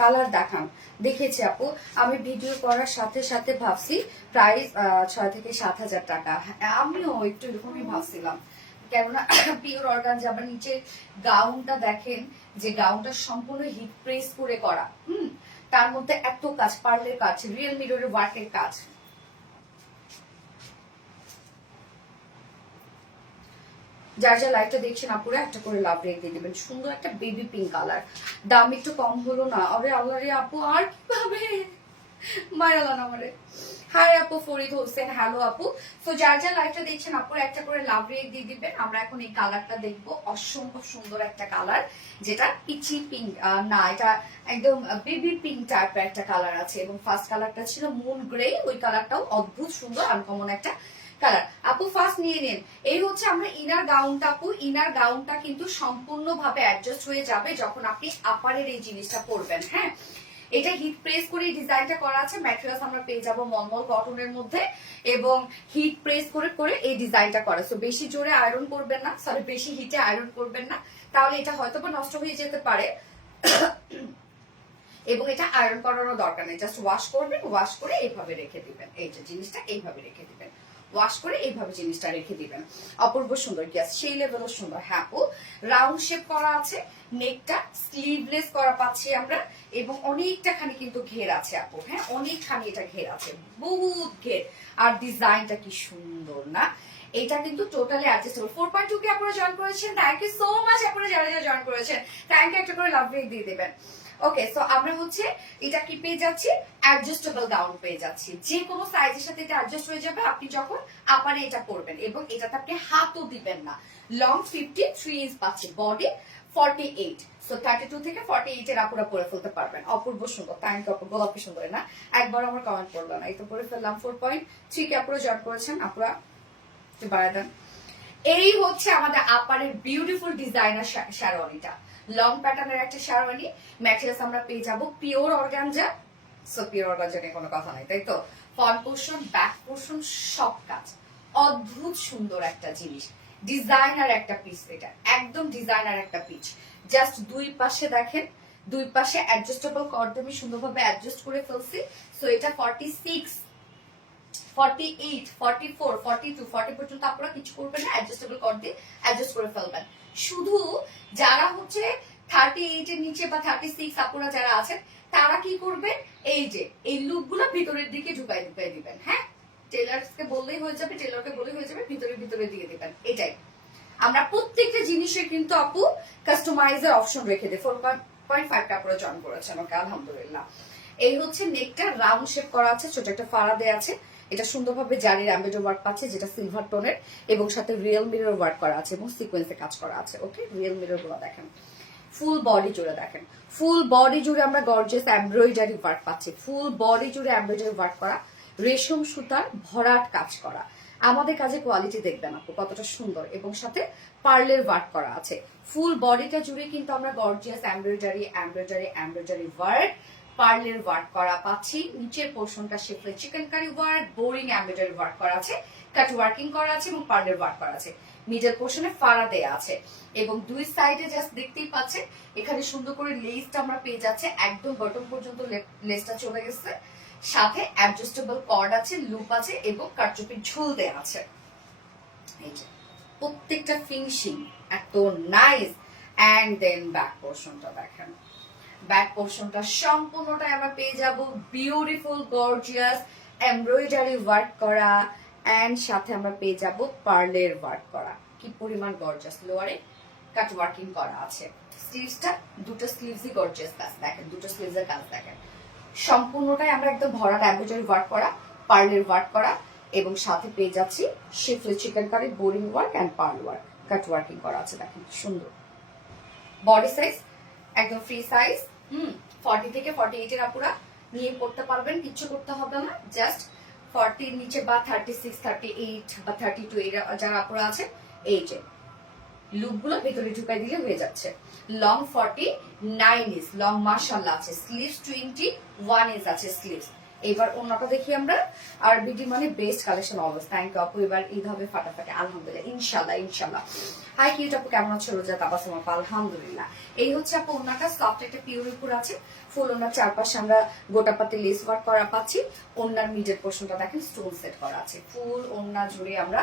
কালার দেখান দেখেছি আপু, আমি ভিডিও করার সাথে সাথে ভাবছি প্রাইস 6 থেকে 7,000 টাকা। আমিও একটু এরকমই ভাবছিলাম, কেননা পিওর অর্গানজা। আবার নিচে গাউনটা দেখেন, যে গাউনটা সম্পূর্ণ হিট প্রেস করে করা, তার মধ্যে এত কাজ, পার্লের কাজ, রিয়েল মিররের ওয়ার্কের কাজ। যার যা লাইটটা দেখছেন আপুরা একটা করে লাভ রেখ দিয়ে দেবেন। সুন্দর একটা বেবি পিঙ্ক কালার, দাম একটু কম হলো না? আরে আল্লাহ রে আপু, আর কিভাবে মারালাম আমারে। হাই আপু ফরিদ হোসেন, হ্যালো আপু। তো যার যা লাইটটা দেখছেন আপুরা একটা করে লাভ রেখ দিয়ে দিবেন। আমরা এখন এই কালারটা দেখবো, অসম্ভব সুন্দর একটা কালার, যেটা পিচি পিঙ্ক না, এটা একদম বেবি পিঙ্ক টাইপের একটা কালার আছে। এবং ফার্স্ট কালারটা ছিল মুন গ্রে, ওই কালারটাও অদ্ভুত সুন্দর, আনকমন একটা কালার। আপু ফার্স্ট নিয়ে নিন। এই হচ্ছে আমরা ইনার গাউনটা আপু, ইনার গাউনটা কিন্তু সম্পূর্ণভাবে অ্যাডজাস্ট হয়ে যাবে যখন আপনি আপারের এই জিনিসটা পরবেন। হ্যাঁ, এটা হিট প্রেস করে ডিজাইনটা করা আছে। ম্যাটেরিয়ালস আমরা পেয়ে যাবো মলমল কটনের মধ্যে, এবং হিট প্রেস করে করে এই ডিজাইনটা করা। সো বেশি জোরে আয়রন করবেন না, সরি বেশি হিটে আয়রন করবেন না, তাহলে এটা হয়তো বা নষ্ট হয়ে যেতে পারে। এবং এটা আয়রন করারও দরকার নেই, জাস্ট ওয়াশ করবেন, ওয়াশ করে এইভাবে রেখে দিবেন। এই যে জিনিসটা এইভাবে রেখে দিবেন, ওয়াশ করে এইভাবে জিনিসটা রেখে দিবেন। অপূর্ব সুন্দর, গ্যাস সেই লেভেলও সুন্দর। হ্যাঁ ও রাউন্ড শেপ করা আছে, নেকটা স্লিভলেস করা পাচ্ছি আমরা, এবং অনেকটা খানি কিন্তু ঘের আছে আপু। হ্যাঁ, অনেকখানি এটা ঘের আছে, বহুত ঘের। আর ডিজাইনটা কি সুন্দর না, এটা কিন্তু টোটালি অ্যাডজাস্টেবল। 4.2 কে আপনারা জয়েন করেছেন, থ্যাংক ইউ সো মাচ। আপনারা যারা যারা জয়েন করেছেন থ্যাংক ইউ, একটা করে লাভ রেক দিয়ে দেবেন। ওকে, সো আমরা হচ্ছে এটা কি পেয়ে যাচ্ছি, অ্যাডজাস্টেবল গাউন পেয়ে যাচ্ছি। যে কোনো সাইজের সাথে এটা অ্যাডজাস্ট হয়ে যাবে আপনি যখন আপারে এটা পরবেন। এবং এটাতে আপনি হাতও দিবেন না। লং 53 ইঞ্চ পাচ্ছে, বডি 48, সো 32 থেকে 48 এর আপুরা পরে ফেলতে পারবেন। অপূর্ব সুন্দর, থ্যাংক ইউ আপু, গোলাপি সুন্দর না, একবার আমার কমেন্ট করলো না, এই তো পরে ফেললাম। 4.3 কে আপুরা জয়েন করেছেন, আপুরা একটু বাড়ায় দেন। এই হচ্ছে আমাদের আপারের বিউটিফুল ডিজাইনার শেরওয়ানিটা, লং প্যাটার্নের একটা শেরওয়ানি। ম্যাটেরিয়ালস আমরা পেয়ে যাবো pure organza. So pure organza নিয়ে কোনো কথা নাই, তাই তো? ফ্রন্ট পোর্শন, ব্যাক পোর্শন, সব কাজ অদ্ভুত সুন্দর একটা জিনিস, ডিজাইনার একটা পিস। এটা একদম ডিজাইনার একটা পিস। জাস্ট দুই পাশে দেখেন, দুই পাশে অ্যাডজাস্টেবল কর্ড আমি সুন্দরভাবে অ্যাডজাস্ট করে ফেলছি। সো এটা 46, 48, 44, 42, 40 পর্যন্ত আপনারা কিছু করবেন না, অ্যাডজাস্টেবল কর্ড দিয়ে অ্যাডজাস্ট করে ফেলবেন। শুধু যারা হচ্ছে 38 এর নিচে বা 36 আপনারা যারা আছেন, তারা কি করবেন, এই যে এই লুপগুলো ভিতরের দিকে ঢুকাই ঢুকাই দিবেন। হ্যাঁ, টেলারকে বললেই হয়ে যাবে, টেলারকে বলেই হয়ে যাবে, ভিতরে ভিতরে দিয়ে দিবেন। এটাই আমরা প্রত্যেকটা জিনিসের কিন্তু আপু কাস্টমাইজার অপশন রেখে দিই। 4.5 টা আপনারা জয়েন করেছেন, ওকে আলহামদুলিল্লাহ। এই হচ্ছে নেকটা রাউন্ড শেপ করা আছে, ছোট একটা ফাড়া দেয়া আছে। এটা সুন্দরভাবে জারির এমব্রয়ডারি ওয়ার্ক পাচ্ছে, যেটা সিলভার টোনের, এবং সাথে রিয়েল মিরর ওয়ার্ক করা আছে এবং সিকোয়েন্সে কাজ করা আছে। ওকে, রিয়েল মিরর গুলো দেখেন, ফুল বডি জুড়ে দেখেন, ফুল বডি জুড়ে আমরা গর্জিয়াস এমব্রয়ডারি ওয়ার্ক পাচ্ছি। ফুল বডি জুড়ে এমব্রয়ডারি ওয়ার্ক করা, রেশম সুতার ভরাট কাজ করা। আমাদের কাজে কোয়ালিটি দেখবেন আপু কতটা সুন্দর, এবং সাথে পার্লের ওয়ার্ক করা আছে। ফুল বডিটা জুড়ে কিন্তু আমরা gorgeous embroidery embroidery embroidery work, পার্লের ওয়ার্ক করা পাচ্ছি। নিচের পোর্শনটা শিফটে chikankari work, boring embroidery work করা আছে, কাট ওয়ার্কিং করা আছে এবং পার্লের ওয়ার্ক করা আছে। মিডল পোর্শনে ফাড়া দেয়া আছে, এবং দুই সাইডে জাস্ট দেখতেই পাচ্ছেন এখানে সুন্দর করে লেসটা আমরা পেয়ে যাচ্ছে, একদম বটম পর্যন্ত লেসটা চলে গেছে। সাথে অ্যাডজাস্টেবল কর্ড আছে, লুপ আছে, এবং কারচুপির ঝুল দেয়া আছে। এই যে প্রত্যেকটা ফিনিশিং এত নাইস। এন্ড দেন ব্যাক পোর্শনটা দেখেন, ব্যাক পোর্শনটা সম্পূর্ণটা আমরা পেয়ে যাব বিউটিফুল গর্জিয়াস এমব্রয়ডারি ওয়ার্ক করা, এন্ড সাথে আমরা পেয়ে যাব পার্লের ওয়ার্ক করা। কি পরিমাণ গর্জিয়াস, লোয়ারে কাট ওয়ার্কিং করা আছে। স্লিভসটা দুটো স্লিভসই গর্জিয়াস কাজ দেখেন, দুটো স্লিভসের কাজ দেখেন। সম্পূর্ণটাই আমরা একদম ভরাট এমব্রয়ডারি ওয়ার্ক করা, পার্লের ওয়ার্ক করা, এবং সাথে পেয়ে যাচ্ছি শিফটে chikankari, boring work and pearl work, cut working করা আছে। দেখেন সুন্দর বডি সাইজ, একদম ফ্রি সাইজ। 40 থেকে 48 এর আপুরা নিয়ে পড়তে পারবেন, কিচ্ছু করতে হবে না। জাস্ট 40 এর নিচে বা 36, 38 বা 32 এর যারা আপুরা আছে, এই যে লুপগুলো ভেতরে ঢুকাই দিলে হয়ে যাচ্ছে। লং 49 ইঞ্চ লং, মাশাআল্লাহ আছে। স্লিভস 21 ইঞ্চ আছে স্লিভস, এবার অন্যটা দেখি আমরা। আর বিডি মানে best collection always. Thank you আপু। এবার ঈদ হবে ফাটাফাটি আলহামদুলিল্লাহ, ইনশাল্লাহ ইনশাল্লাহ। হাই কিউট আপু, কেমন আছো? রোজা তাবাসসুম আপু, আলহামদুলিল্লাহ। এই হচ্ছে আপু ওন্নাটা, সফট একটা পিওরের উপর আছে। ফুল ওন্নার চারপাশে আমরা গোটাপাতি লেস ওয়ার্ক করা পাচ্ছি। ওন্নার মিডল পোর্শনটা দেখেন স্টোন সেট করা আছে। ফুল ওন্না জুড়ে আমরা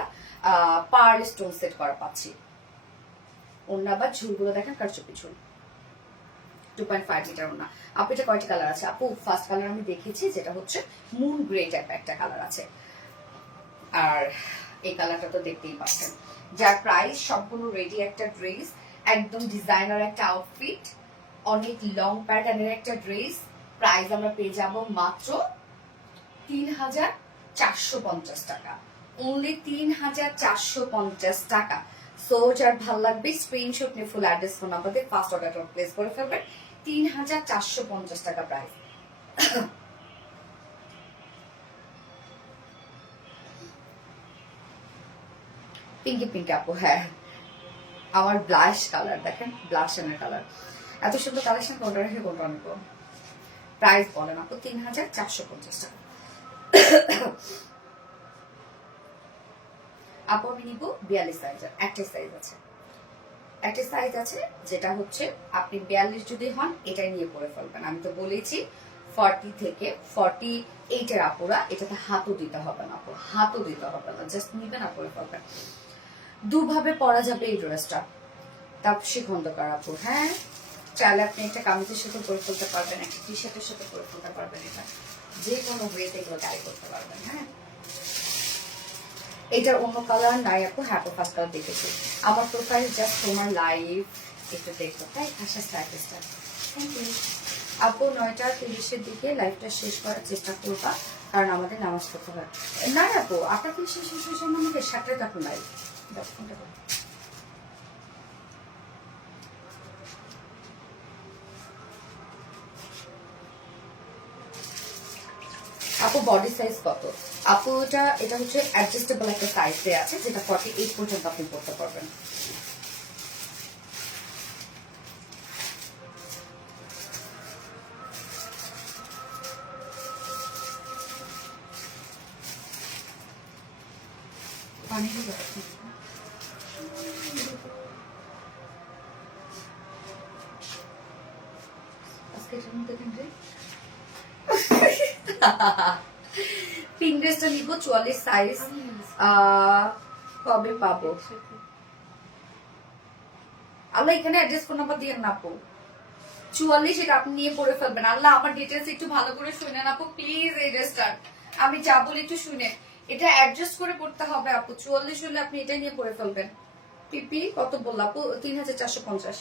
পার্ল স্টোন সেট করা পাচ্ছি। ওন্না বা ঝুলগুলো দেখেন কারচুপি ঝুল। 2.5 মিটার ওন্না। আপু এটা কয়টা কালার আছে? আপু ফার্স্ট কালার আমি দেখেছি, যেটা হচ্ছে মুন গ্রে টাইপ একটা কালার আছে। আর এই কালারটা তো দেখতেই পাচ্ছেন। যার প্রাইস সম্পূর্ণ রেডি একটা ড্রেস, একদম ডিজাইনার একটা আউটফিট, অনেক লং প্যাটার্নের একটা ড্রেস। প্রাইস আমরা পেয়ে যাব মাত্র ৩,৪৫০ টাকা। অনলি ৩,৪৫০ টাকা। সো যার ভালো লাগবে স্ক্রিনশট নিয়ে ফুল অ্যাড্রেস ফোন নাম্বার দিয়ে ফার্স্ট অর্ডারটা প্লেস করে ফেলবেন। ৩,৪৫০ টাকা প্রাইস। পিঙ্কি পিঙ্কি আপু, হ্যাঁ আমার ব্লাশ কালার দেখেন, ব্লাশ এর কালার। এত সুন্দর কালেকশন কোনটা রেখে কোনটা নেবো? প্রাইস বলেন আপু। ৩,৪৫০ টাকা। আপু আমি নিব ৪২ সাইজের। একটা সাইজ আছে, একটা সাইজ আছে যেটা হচ্ছে আপনি ৪২ যদি হন এটাই নিয়ে পরে ফেলবেন। আমি তো বলেছি 40 থেকে 48 এর আপুরা এটাতে হাতও দিতে হবে না আপু, হাতও দিতে হবে না, জাস্ট নিবেন আর পরে ফেলবেন। দুভাবে পরা যাবে এই ড্রেসটা। তাপসী খন্দকার আপু, হ্যাঁ চাইলে আপনি একটা কামিজের সাথে পরে ফেলতে পারবেন, একটা টি শার্টের সাথে পরে ফেলতে পারবেন, এটা যে কোনো ওয়েতে এগুলো ক্যারি করতে পারবেন। হ্যাঁ এটার অন্য কালার নাই আপু। হ্যাঁ আপু ফার্স্ট কালার দেখেছি। আমার প্রোফাইল জাস্ট তোমার লাইভ একটু দেখবো, তাই আশা স্ট্যাটাসটা। থ্যাংক ইউ আপু। 9:30 দিকে লাইভটা শেষ করার চেষ্টা করবা, কারণ আমাদের নামাজ পড়তে হয়। না আপু আপনার কি শেষ শেষ আমাকে 7টায় তখন লাইভ 10 ঘন্টা। আপু বডি সাইজ কত? আপু এটা হচ্ছে অ্যাডজাস্টেবল একটা সাইজ দেয়া আছে, যেটা 48 পর্যন্ত আপনি পড়তে পারবেন। পিঙ্ক ড্রেসটা নিব 44 সাইজ। কবে পাবো? আল্লাহ এখানে অ্যাড্রেস ফোন নাম্বার দিয়ে না আপু। 44 এটা আপনি নিয়ে পড়ে ফেলবেন। আল্লাহ আমার ডিটেলস একটু ভালো করে শুনেন আপু প্লিজ। এই ড্রেসটার আমি যা বলি একটু শুনে, এটা অ্যাডজাস্ট করে পড়তে হবে আপু। 44 হলে আপনি এটা নিয়ে পড়ে ফেলবেন। পিপি কত বলল আপু? 3,450।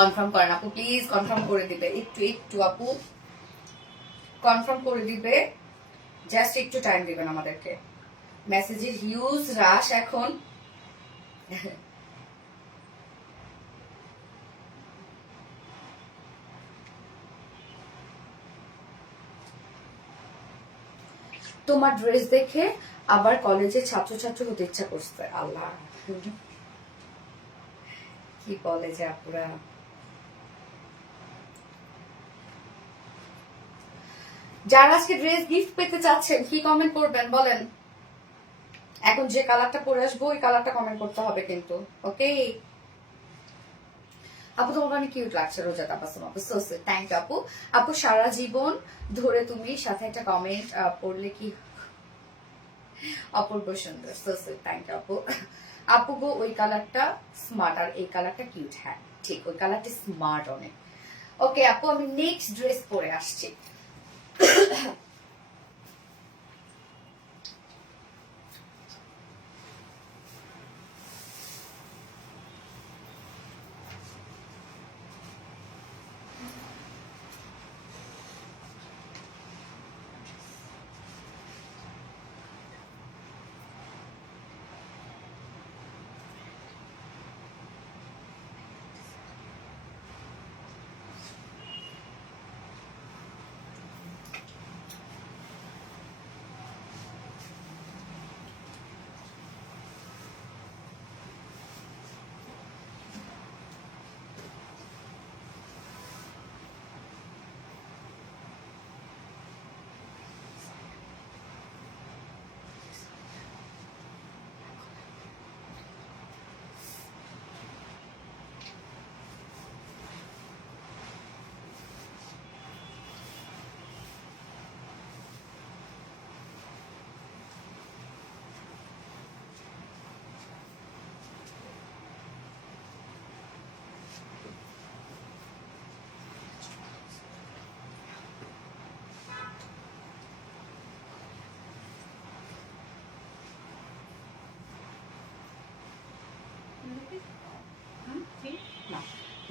কনফার্ম করেন আপু প্লিজ, কনফার্ম করে দিবে একটু একটু আপু, কনফার্ম করে দিবে, জাস্ট একটু টাইম দিবেন আমাদেরকে। মেসেজের হিউজ রাশ এখন। তোমার ড্রেস দেখে আবার কলেজে ছাত্রছাত্রী হতে ইচ্ছা করছে। আল্লাহ কি কলেজে আপুরা। যারা আজকে ড্রেস গিফট পেতে চাচ্ছেন কি কমেন্ট করবেন বলেন? এখন যে কালারটা পরে আসবো ওই কালারটা কমেন্ট করতে হবে কিন্তু, ওকে? আপু তোমাকে অনেক কিউট লাগছে রোজা তাবাসসুম আপু, সো সুইট। থ্যাংক ইউ আপু। আপু সারা জীবন ধরে তুমি সাথে একটা কমেন্ট পড়লে কি অপূর্ব সুন্দর, সো সুইট। থ্যাংক ইউ আপু। আপু গো ওই কালারটা স্মার্ট আর এই কালারটা কিউট। হ্যাঁ ঠিক, ওই কালারটা স্মার্ট অনেক। ওকে আপু আমি নেক্সট ড্রেস পরে আসছি।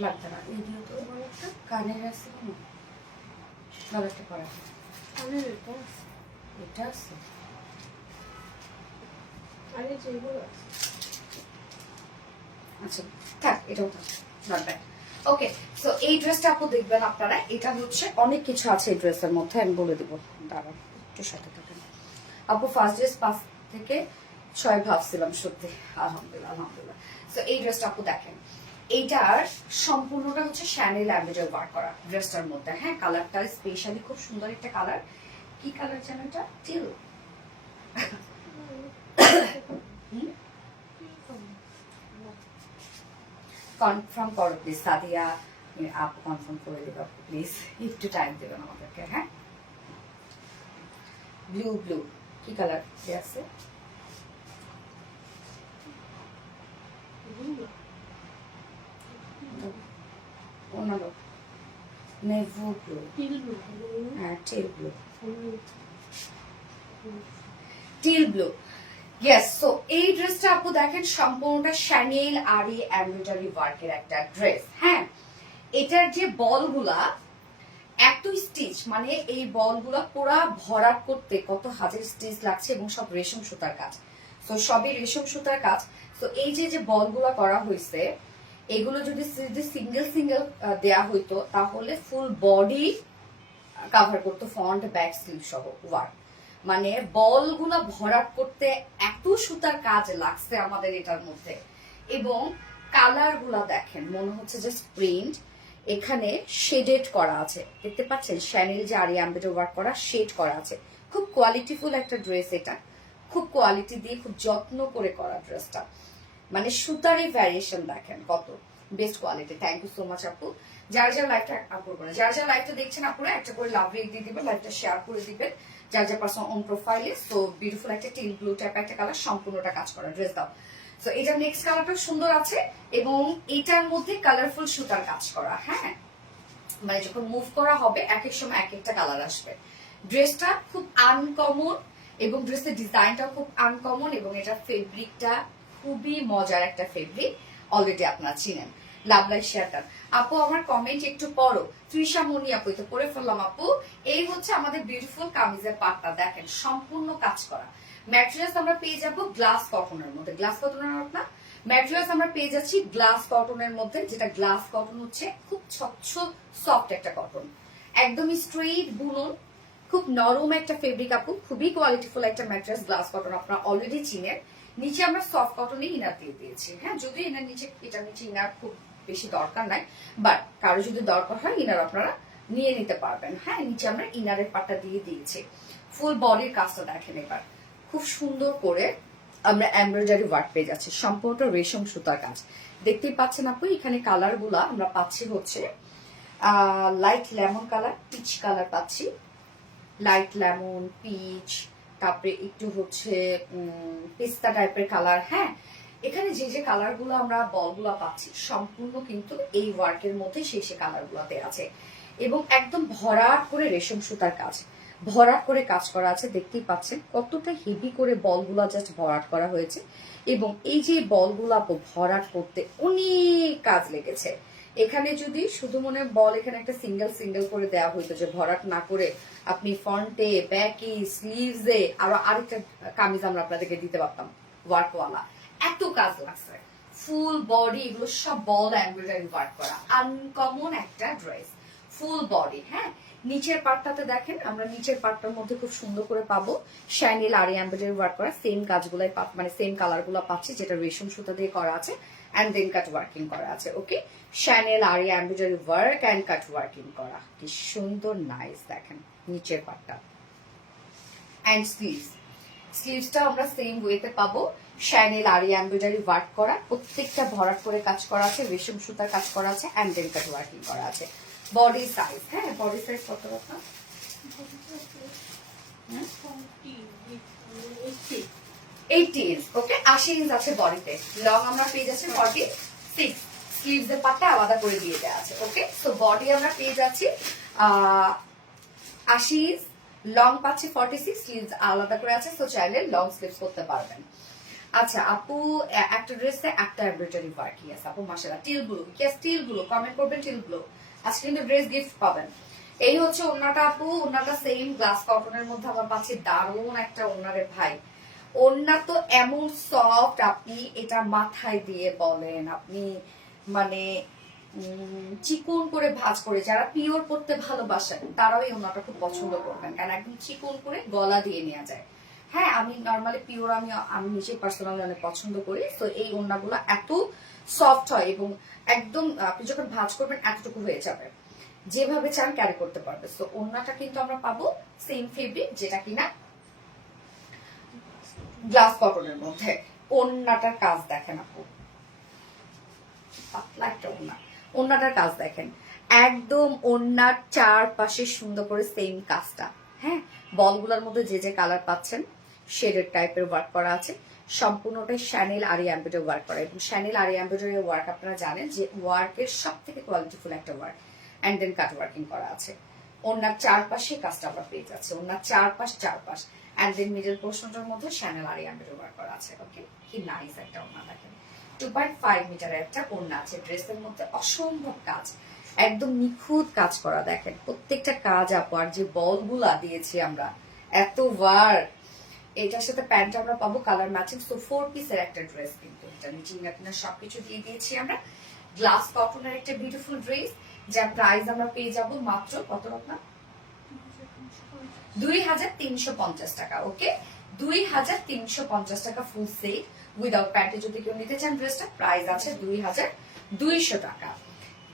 লাগবে না, এই দিও তো কানের আছে কালারটা করা এটা আছে আচ্ছা থাক, এটাও থাক, নট ব্যাড। ওকে, সো এই ড্রেসটা আপু দেখবেন আপনারা, এটা হচ্ছে অনেক কিছু আছে এই ড্রেসের মধ্যে, আমি বলে দিব, দাঁড়ান একটু সাথে থাকেন আপু। ফার্স্ট ড্রেস 5 থেকে 6 ভাবছিলাম সত্যি, আলহামদুলিল্লাহ আলহামদুলিল্লাহ। সো এই ড্রেসটা আপু দেখেন, এইটার সম্পূর্ণটা হচ্ছে শ্যানেল এমব্রয়ডারি ওয়ার্ক করা ড্রেসটার মধ্যে, হ্যাঁ কালারটা স্পেশালি খুব সুন্দর একটা কালার। কি কালার যেন এটা, টিল কনফার্ম করো প্লিজ সাদিয়া, আপু কনফার্ম করে দেবে আপু প্লিজ, একটু টাইম দেবেন আমাদেরকে। হ্যাঁ ব্লু ব্লু কি কালার আছে, অন্য নেভু ব্লু, হ্যাঁ teal blue, teal blue, yes. So এই ড্রেসটা আপু দেখেন সম্পূর্ণটা শ্যানেল আরি এমব্রয়ডারি ওয়ার্কের একটা ড্রেস, হ্যাঁ এটার যে বলগুলা এত স্টিচ, মানে এই বলগুলা পুরা ভরাট করতে কত হাজার স্টিচ লাগছে, এবং সব রেশম সুতার কাজ, তো সবই রেশম সুতার কাজ। তো এই যে যে বলগুলা করা হয়েছে, এগুলো যদি সিঙ্গেল সিঙ্গেল দেয়া হইতো তাহলে ফুল বডি কাভার করতো, ফ্রন্ট ব্যাক স্লিভ সহ ওয়ার্ক, মানে বলগুলা ভরাট করতে এত সুতার কাজ লাগছে আমাদের এটার মধ্যে। এবং কালার গুলা দেখেন, মনে হচ্ছে যে প্রিন্ট, এখানে শেডেড করা আছে, দেখতে পাচ্ছেন শ্যানেল যে আরি এমব্রয়ডারি ওয়ার্ক করা শেড করা আছে, খুব কোয়ালিটিফুল একটা ড্রেস এটা, খুব কোয়ালিটি দিয়ে খুব যত্ন করে করা ড্রেসটা, মানে সুতারই ভ্যারিয়েশন দেখেন কত best quality. Thank you so much আপু। যার যার লাইফটা আপু করে, যার যার লাইফটা দেখছেন আপুরা একটা করে লাভ রেট দিয়ে দিবেন, লাইফটা শেয়ার করে দিবেন যার যার পার্সোনাল অন প্রোফাইলে। সো বিউটিফুল একটা টিল ব্লু টাইপ একটা কালার, সম্পূর্ণটা কাজ করা ড্রেস দাও। সো এটা নেক্সট কালারটা সুন্দর আছে, এবং এটার মধ্যে কালারফুল সুতার কাজ করা, হ্যাঁ মানে যখন মুভ করা হবে এক এক সময় এক একটা কালার আসবে। ড্রেসটা খুব আনকমন, এবং ড্রেসের ডিজাইনটাও খুব আনকমন, এবং এটা ফেব্রিকটা খুবই মজার একটা ফেব্রিক, অলরেডি আপনারা চিনেন। Love like share. আপু আমার কমেন্ট একটু পড়ো, তৃষা মনি আপু, তো পড়ে ফেললাম আপু। এই হচ্ছে আমাদের বিউটিফুল কামিজের পাটটা দেখেন, সম্পূর্ণ কাজ করা। ম্যাটেরিয়ালস আমরা পেয়ে যাবো গ্লাস কটনের মধ্যে, গ্লাস কটনের না ম্যাটেরিয়ালস আমরা পেয়ে যাচ্ছি গ্লাস কটনের মধ্যে, যেটা গ্লাস কটন হচ্ছে খুব স্বচ্ছ সফট একটা কটন, একদম স্ট্রেইট বুনন, খুব নরম একটা ফেব্রিক আপু, খুবই কোয়ালিটিফুল একটা ম্যাটেরিয়ালস গ্লাস কটন, আপনারা অলরেডি চিনেন। নিচে আমরা সফট কটনে ইনার দিয়ে দিয়েছি, হ্যাঁ যদি এনার নিচে, এটার নিচে ইনার খুব বেশি দরকার নাই, বাট কারো যদি দরকার হয় ইনার আপনারা নিয়ে নিতে পারবেন। হ্যাঁ নিচে আমরা ইনারের পাটটা দিয়ে দিয়েছি। ফুল বডির কাজটা দেখেন এবার, খুব সুন্দর করে আমরা এমব্রয়ডারি ওয়ার্ক পেয়ে যাচ্ছি, সম্পূর্ণ রেশম সুতার কাজ। দেখতেই পাচ্ছেন আপু, এখানে কালার গুলা আমরা পাচ্ছি হচ্ছে light lemon colour, peach colour পাচ্ছি, লাইট লেমন, পিচ, তারপরে একটু হচ্ছে পিস্তা টাইপের কালার। হ্যাঁ এখানে যে যে কালার গুলো আমরা বলগুলা পাচ্ছি সম্পূর্ণ কিন্তু এই ওয়ার্কের মধ্যে সেই সে কালার গুলাতে আছে, এবং একদম ভরাট করে রেশম সুতার কাজ, ভরাট করে কাজ করা আছে। দেখতেই পাচ্ছেন কতটা হেভি করে বলগুলা জাস্ট ভরাট করা হয়েছে, এবং এই যে বলগুলা ভরাট করতে অনেক কাজ লেগেছে। এখানে যদি শুধু মনে বল এখানে একটা সিঙ্গেল সিঙ্গেল করে দেওয়া হইতো, যে ভরাট না করে আপনি ফ্রন্টে, ব্যাকে, স্লিভসে আরো আরেকটা কামিজ আমরা আপনাদেরকে দিতে পারতাম ওয়ার্কওয়ালা, এত কাজ লাগছে। ফুল বডি এগুলো সব বল এমব্রয়ডারি ওয়ার্ক করা, আনকমন একটা ড্রেস, ফুল বডি। হ্যাঁ নিচের পার্টটাতে দেখেন, আমরা নিচের পার্টটার মধ্যে খুব সুন্দর করে পাবো শ্যানেল আরি এমব্রয়ডারি ওয়ার্ক করা, সেম কাজগুলাই মানে সেম কালার গুলো পাচ্ছি, যেটা রেশম সুতা দিয়ে করা আছে এন্ড দেন কাট ওয়ার্কিং করা আছে। Okay Chanel aari embroidery work and cut working করা, কি সুন্দর নাইস দেখেন নিচের পার্টটা। এন্ড স্লিভসটা আমরা সেম ওয়েতে পাবো, শ্যানেল আরি এমব্রয়ডারি ওয়ার্ক করা, প্রত্যেকটা ভরাট করে কাজ করা আছে, রেশম সুতার কাজ করা আছে এন্ড দেন কাট ওয়ার্কিং করা আছে। বডি সাইজ, হ্যাঁ বডি সাইজ কত কথা 80 ইঞ্চ, ওকে 80 ইঞ্চ আছে বডিতে। লং আমরা পেয়ে যাচ্ছি 46, স্লিভস এর পাটটা আলাদা করে দিয়ে দেওয়া আছে। ওকে সো বডি আমরা পেয়ে যাচ্ছি 80 ইঞ্চ, লং পাচ্ছি 46, স্লিভস আলাদা করে আছে, সো চাইলে লং স্লিভস করতে পারবেন। আচ্ছা আপু, একটা ড্রেসে একটা এমব্রয়ডারি ওয়ার্ক। ইয়েস আপু মাশাআল্লাহ। Teal blue, yes teal blue, comment করবেন টিল ব্লু। আজকে কিন্তু ড্রেস গিফট পাবেন। এই হচ্ছে ওন্নাটা আপু, ওন্নাটা সেম গ্লাস কটনের মধ্যে আমার পাচ্ছি, দারুণ একটা ওন্নারে ভাই। ওন্না তো এমন সফট, আপনি এটা মাথায় দিয়ে বলেন, আপনি মানে চিকন করে ভাঁজ করে, যারা পিওর পড়তে ভালোবাসেন তারাও এই ওন্নাটা খুব পছন্দ করবেন, কারণ একদম চিকন করে গলা দিয়ে নেওয়া যায়। হ্যাঁ আমি নর্মালি পিওর আমি নিজে পার্সোনালি অনেক পছন্দ করি। তো এই ওড়নাগুলো এত সফট হয় এবং একদম আপনি যখন ভাঁজ করবেন এতটুকু হয়ে যাবে, যেভাবে চান ক্যারি করতে পারবে। তো ওড়নাটা কিন্তু আমরা পাবো সেম ফেব্রিক, যেটা কিনা গ্লাস কটনের মধ্যে। ওড়নাটার কাজ দেখেন আপু, পাতলা একটা ওড়না, ওড়নাটার কাজ দেখেন একদম ওড়নার চারপাশে সুন্দর করে সেম কাজটা। হ্যাঁ বলগুলোর মধ্যে যে যে কালার পাচ্ছেন শেডেড টাইপের ওয়ার্ক করা আছে, সম্পূর্ণটাই শ্যানেল আরি এমব্রয়ডারি ওয়ার্ক করা। এবং শ্যানেল আরি এমব্রয়ডারি ওয়ার্ক আপনারা জানেন যে ওয়ার্কের সব থেকে কোয়ালিটিফুল একটা work, and then cut working করা আছে। ওনার চারপাশে কাজটা আমরা পেয়ে যাচ্ছে, ওনার চারপাশ অ্যান্ড দেন মিডল পোর্শনটার মধ্যে শ্যানেল আরি এমব্রয়ডারি ওয়ার্ক করা আছে। ওকে কি নাইস একটা ওনা দেখেন, 2.5 মিটারের একটা ওড়না আছে। ড্রেসের মধ্যে অসম্ভব কাজ, একদম নিখুঁত কাজ করা দেখেন প্রত্যেকটা কাজ আপু। আর যে বলগুলা দিয়েছি আমরা, এত ওয়ার্ক। এটার সাথে প্যান্ট আমরা পাবো কালার ম্যাচিং। সো 4 পিসের একটা ড্রেস, কিন্তু এটা নিচে আপনার সবকিছু দিয়ে দিয়েছি আমরা। গ্লাস কটনের একটা বিউটিফুল ড্রেস, যার প্রাইস আমরা পেয়ে যাব মাত্র কত রকম 2350 টাকা। ওকে 2350 টাকা ফুল সেট উইদাউট প্যান্টে যদি কেউ নিতে চান ড্রেসটা, প্রাইস আছে 2200 টাকা।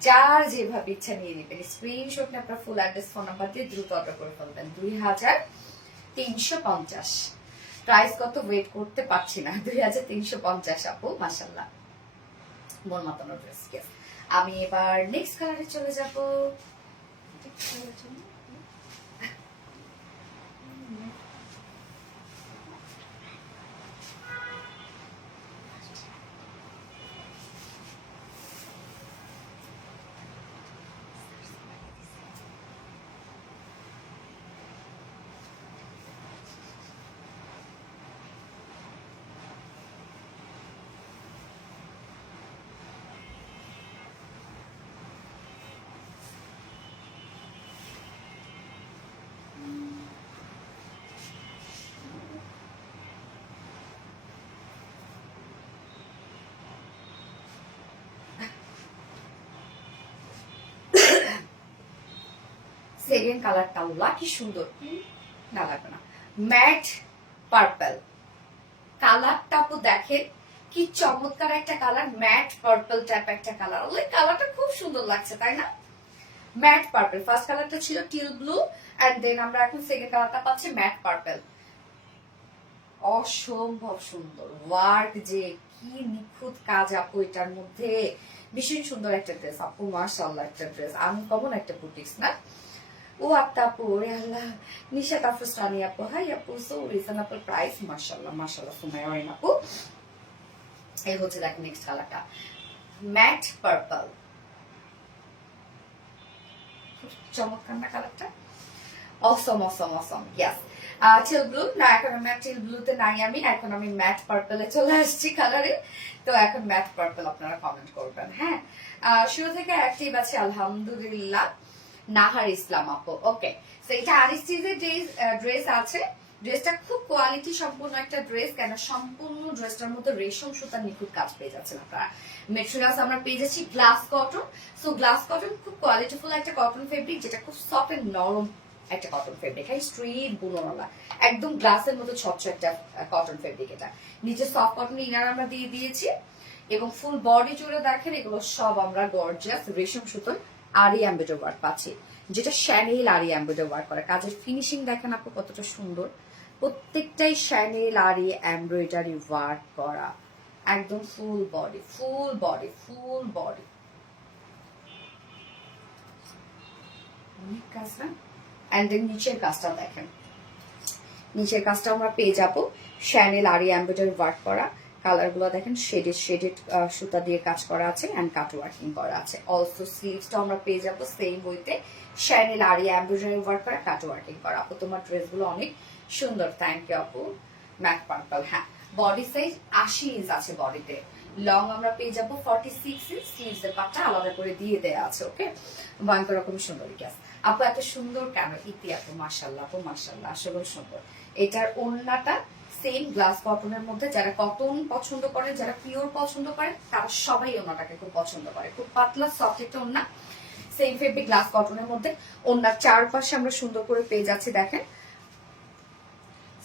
যার যেভাবে ইচ্ছা নিয়ে নেবেন, স্ক্রিনশট নিয়ে আপনার ফুল অ্যাড্রেস ফোন নাম্বার দিয়ে দ্রুত অর্ডার করে ফেলবেন। 2350 প্রাইস কত ওয়েট করতে পারছি না, 2350 আপু মাশাআল্লাহ, মন মাতানো ড্রেস। আমি এবার নেক্সট কালারে চলে যাব। সেকেন্ড কালারটা কি সুন্দর, না লাগবে না, ম্যাট পার্পল কালারটা আপু দেখেন কি চমৎকার একটা কালার, ম্যাট পার্পল টাইপ একটা কালার। ওই কালারটা খুব সুন্দর লাগছে তাই না? ম্যাট পার্পল, ফার্স্ট কালারটা ছিল টিল ব্লু, এন্ড দেন আমরা এখন সেকেন্ড কালারটা পাচ্ছি ম্যাট পার্পল। অসম্ভব সুন্দর ওয়ার্ক, যে কি নিখুঁত কাজ আপু এটার মধ্যে। ভীষণ সুন্দর একটা ড্রেস আপু, মাশাআল্লাহ একটা ড্রেস, আনকমন একটা বুটিক্স না? ও আপটা আপু, ওরে আল্লাহ, নিশাত আফরোস্তানি আপু, হাই আপু, সো রিজনেবল প্রাইস, মাশাআল্লাহ মাশাআল্লাহ সুমাইয়া ওরিন আপু। এই হচ্ছে দেখেন নেক্সট কালারটা ম্যাট পার্পল, চমৎকার না কালারটা? অসম অসম অসম। ইয়েস টিল ব্লু না, এখন আমি টিল ব্লুতে নাই, আমি এখন আমি ম্যাট পার্পলে চলে আসছি কালারে। তো এখন ম্যাট পার্পল আপনারা কমেন্ট করবেন। হ্যাঁ শুরু থেকে অ্যাক্টিভ আছে আলহামদুলিল্লাহ, নাহার ইসলাম আপু। ওকে তো এটা আরিস্টিজের ড্রেস আছে। ড্রেসটা খুব কোয়ালিটি সম্পূর্ণ একটা ড্রেস, কেন সম্পূর্ণ ড্রেসটার মধ্যে রেশম সুতার নিখুঁত কাজ পেয়ে যাচ্ছেন আপনারা। মেটেরিয়ালস আমরা পেয়ে যাচ্ছি glass cotton. So glass cotton খুব কোয়ালিটিফুল একটা কটন ফেব্রিক, যেটা খুব সফট এন্ড নরম একটা কটন ফেব্রিক। হ্যাঁ স্ট্রিট বুনওয়ালা, একদম গ্লাসের মতো স্বচ্ছ একটা কটন ফেব্রিক। এটা নিচে সফট কটন ইনার আমরা দিয়ে দিয়েছি, এবং ফুল বডি জুড়ে দেখেন এগুলো সব আমরা গর্জিয়াস রেশম সুতোর আরি এমব্রয়ডারি ওয়ার্ক পাচ্ছি, যেটা শ্যানেল আরি এমব্রয়ডারি ওয়ার্ক করে। কাজের ফিনিশিং দেখেন আপু কতটা সুন্দর, প্রত্যেকটাই শ্যানেল আরি এমব্রয়ডারি ওয়ার্ক করা, একদম full body full body full body. অনেক কাজ না? এন্ড দেন নিচের কাজটা দেখেন, নিচের কাজটা আমরা পেয়ে যাবো শ্যানেল আরি এমব্রয়ডারি ওয়ার্ক করা। কালারগুলো দেখেন শেডেড শেডেড সুতা দিয়ে কাজ করা আছে এন্ড কাট ওয়ার্কিং করা আছে। অলসো স্লিভসটা আমরা পেয়ে যাবো সেম বইতে শ্যানেল আরি এমব্রয়ডারি ওয়ার্ক করা, কাট ওয়ার্কিং করা। আপু তোমার ড্রেসগুলো অনেক সুন্দর, থ্যাংক ইউ আপু। ম্যাট পার্পল, হ্যাঁ বডি সাইজ 80 ইঞ্চ আছে বডিতে, লং আমরা পেয়ে যাবো 46 ইঞ্চ, স্লিভস এর পাটটা আলাদা করে দিয়ে দেয়া আছে। ওকে, ভয়ঙ্কর রকম সুন্দর গ্যাস আপু, এত সুন্দর কেন ইতি আপু, মাশাআল্লাহ আপু মাশাআল্লাহ, আসলে সুন্দর। এটার ওড়নাটা সেম গ্লাস কটনের মধ্যে, যারা কটন পছন্দ করে, যারা পিওর পছন্দ করে, তারা সবাই ওড়নাটাকে খুব পছন্দ করে। খুব পাতলা সফট একটা ওড়না, সেম ফেব্রিক গ্লাস কটনের মধ্যে। ওড়নার চারপাশে আমরা সুন্দর করে পেয়ে যাচ্ছি, দেখেন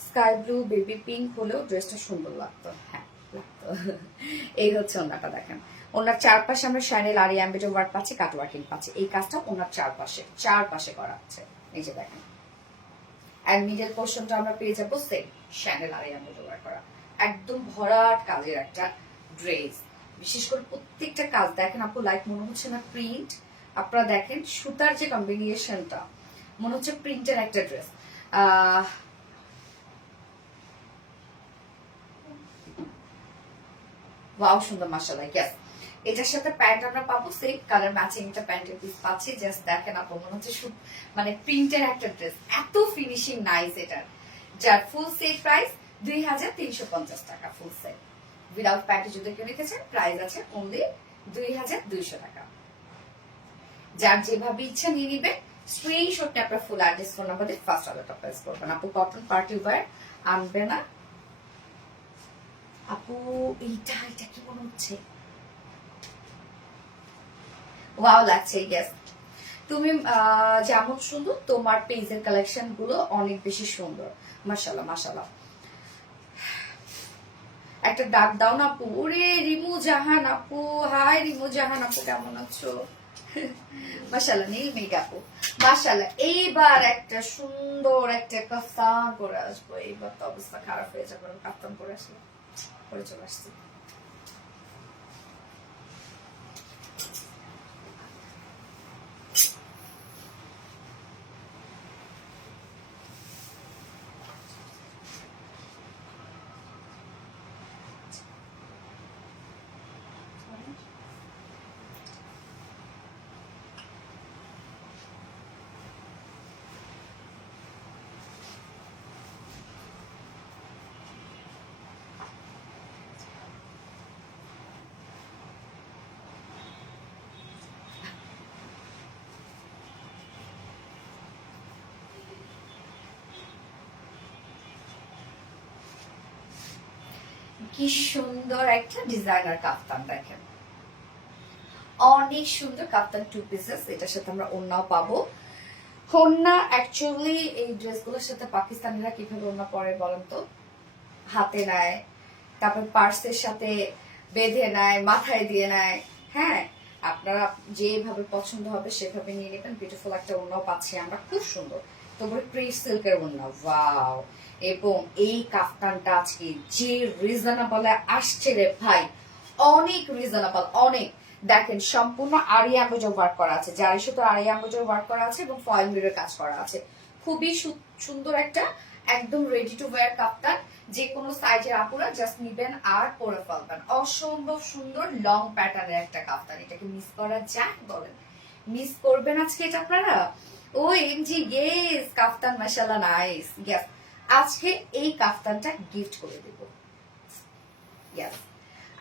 স্কাই ব্লু বেবি পিঙ্ক হলেও ড্রেসটা সুন্দর লাগতো। হ্যাঁ লাগতো। এই হচ্ছে ওড়নাটা, দেখেন ওনার চারপাশে আমরা শাইনেল আরি এমব্রয়ডারি ওয়ার্ক পাচ্ছি, কাট ওয়ার্কিং পাচ্ছি। এই কাজটা ওনার চারপাশে করা আছে, এই যে দেখেন। এন্ড মিডল পোর্শনটা আমরা পেয়ে যাবো সেম শাইনেল আরি এমব্রয়ডারি ওয়ার্ক করা, একদম ভরাট কাজের একটা ড্রেস। বিশেষ করে প্রত্যেকটা কাজ দেখেন আপু, লাইক মনে হচ্ছে না প্রিন্ট, আপনারা দেখেন সুতার যে কম্বিনেশনটা, মনে হচ্ছে প্রিন্টের একটা ড্রেস। ওয়াও সুন্দর মাশাআল্লাহ। ইয়েস, এটার সাথে প্যান্ট আমরা পাবো সেম কালার ম্যাচিং একটা প্যান্টের পিস পাচ্ছি। জাস্ট দেখেন আপু, মনে হচ্ছে মানে প্রিন্টের একটা ড্রেস, এত ফিনিশিং নাইস এটার। যার ফুল সেট প্রাইস 2350 টাকা ফুল সেট। উইদাউট প্যান্টে যদি কেউ নিতেছেন প্রাইস আছে অনলি 2200 টাকা। যার যেভাবে ইচ্ছা নিয়ে নিবে, স্ক্রিনশট নিয়ে আপনার ফুল অ্যাড্রেস ফোন নাম্বার দিয়ে ফার্স্ট অর্ডারটা প্লেস করবেন। আপু কটন পার্টি ওয়্যার আনবে না আপু? এটা কি মনে হচ্ছে, ওয়াও লাগছে। ইয়েস, তুমি যেমন সুন্দর, তোমার পেজের কালেকশন গুলো অনেক বেশি সুন্দর, মাশাআল্লাহ মাশাআল্লাহ। একটা ডাক দাও না আপু। ওরে রিমু জাহান আপু, হাই রিমু জাহান আপু, কেমন আছো? মাশাআল্লাহ নীল মেঘ আপু, মাশাআল্লাহ। এইবার একটা সুন্দর একটা কাফতান পরে আসবো। এইবার তো অবস্থা খারাপ হয়ে যাবে, কাফতান পরে আসলে পরে চলে আসছি। কি সুন্দর একটা ডিজাইনার কাফতান, দেখেন অনেক সুন্দর কাফতান, 2 পিসেস। এটার সাথে আমরা ওড়নাও পাবো। ওড়না অ্যাকচুয়ালি এই ড্রেসগুলোর সাথে পাকিস্তানিরা কিভাবে ওড়না পরে বলেন তো? হাতে নেয়, তারপর পার্সের সাথে বেঁধে নেয়, মাথায় দিয়ে নেয়। হ্যাঁ, আপনারা যেভাবে পছন্দ হবে সেভাবে নিয়ে নেবেন। বিউটিফুল একটা ওড়নাও পাচ্ছি আমরা, খুব সুন্দর। তারপরে ক্রিস সিল্কের ওড়না, ওয়াও। এবং এই কাফতানটা আজকে যে রিজনেবলে আসছে রে ভাই, অনেক রিজনেবল, অনেক। দেখেন সম্পূর্ণ আরি এমব্রয়ডারি ওয়ার্ক করা আছে, জারি সুতো আরি এমব্রয়ডারি ওয়ার্ক করা আছে এবং ফয়েল মিরর কাজ করা আছে। খুবই সুন্দর একটা একদম রেডি টু ওয়্যার কাফতান। যে কোনো সাইজের আপুরা জাস্ট নিবেন আর পরে ফেলবেন। অসম্ভব সুন্দর লং প্যাটার্নের একটা কাফতান, এটাকে মিস করা যায়? বলেন মিস করবেন আজকে এটা আপনারা? ও এমজি, ইয়েস কাফতান মাশাআল্লাহ নাইস। ইয়েস, আজকে এই কাফতানটা গিফট করে দেব। ইয়েস,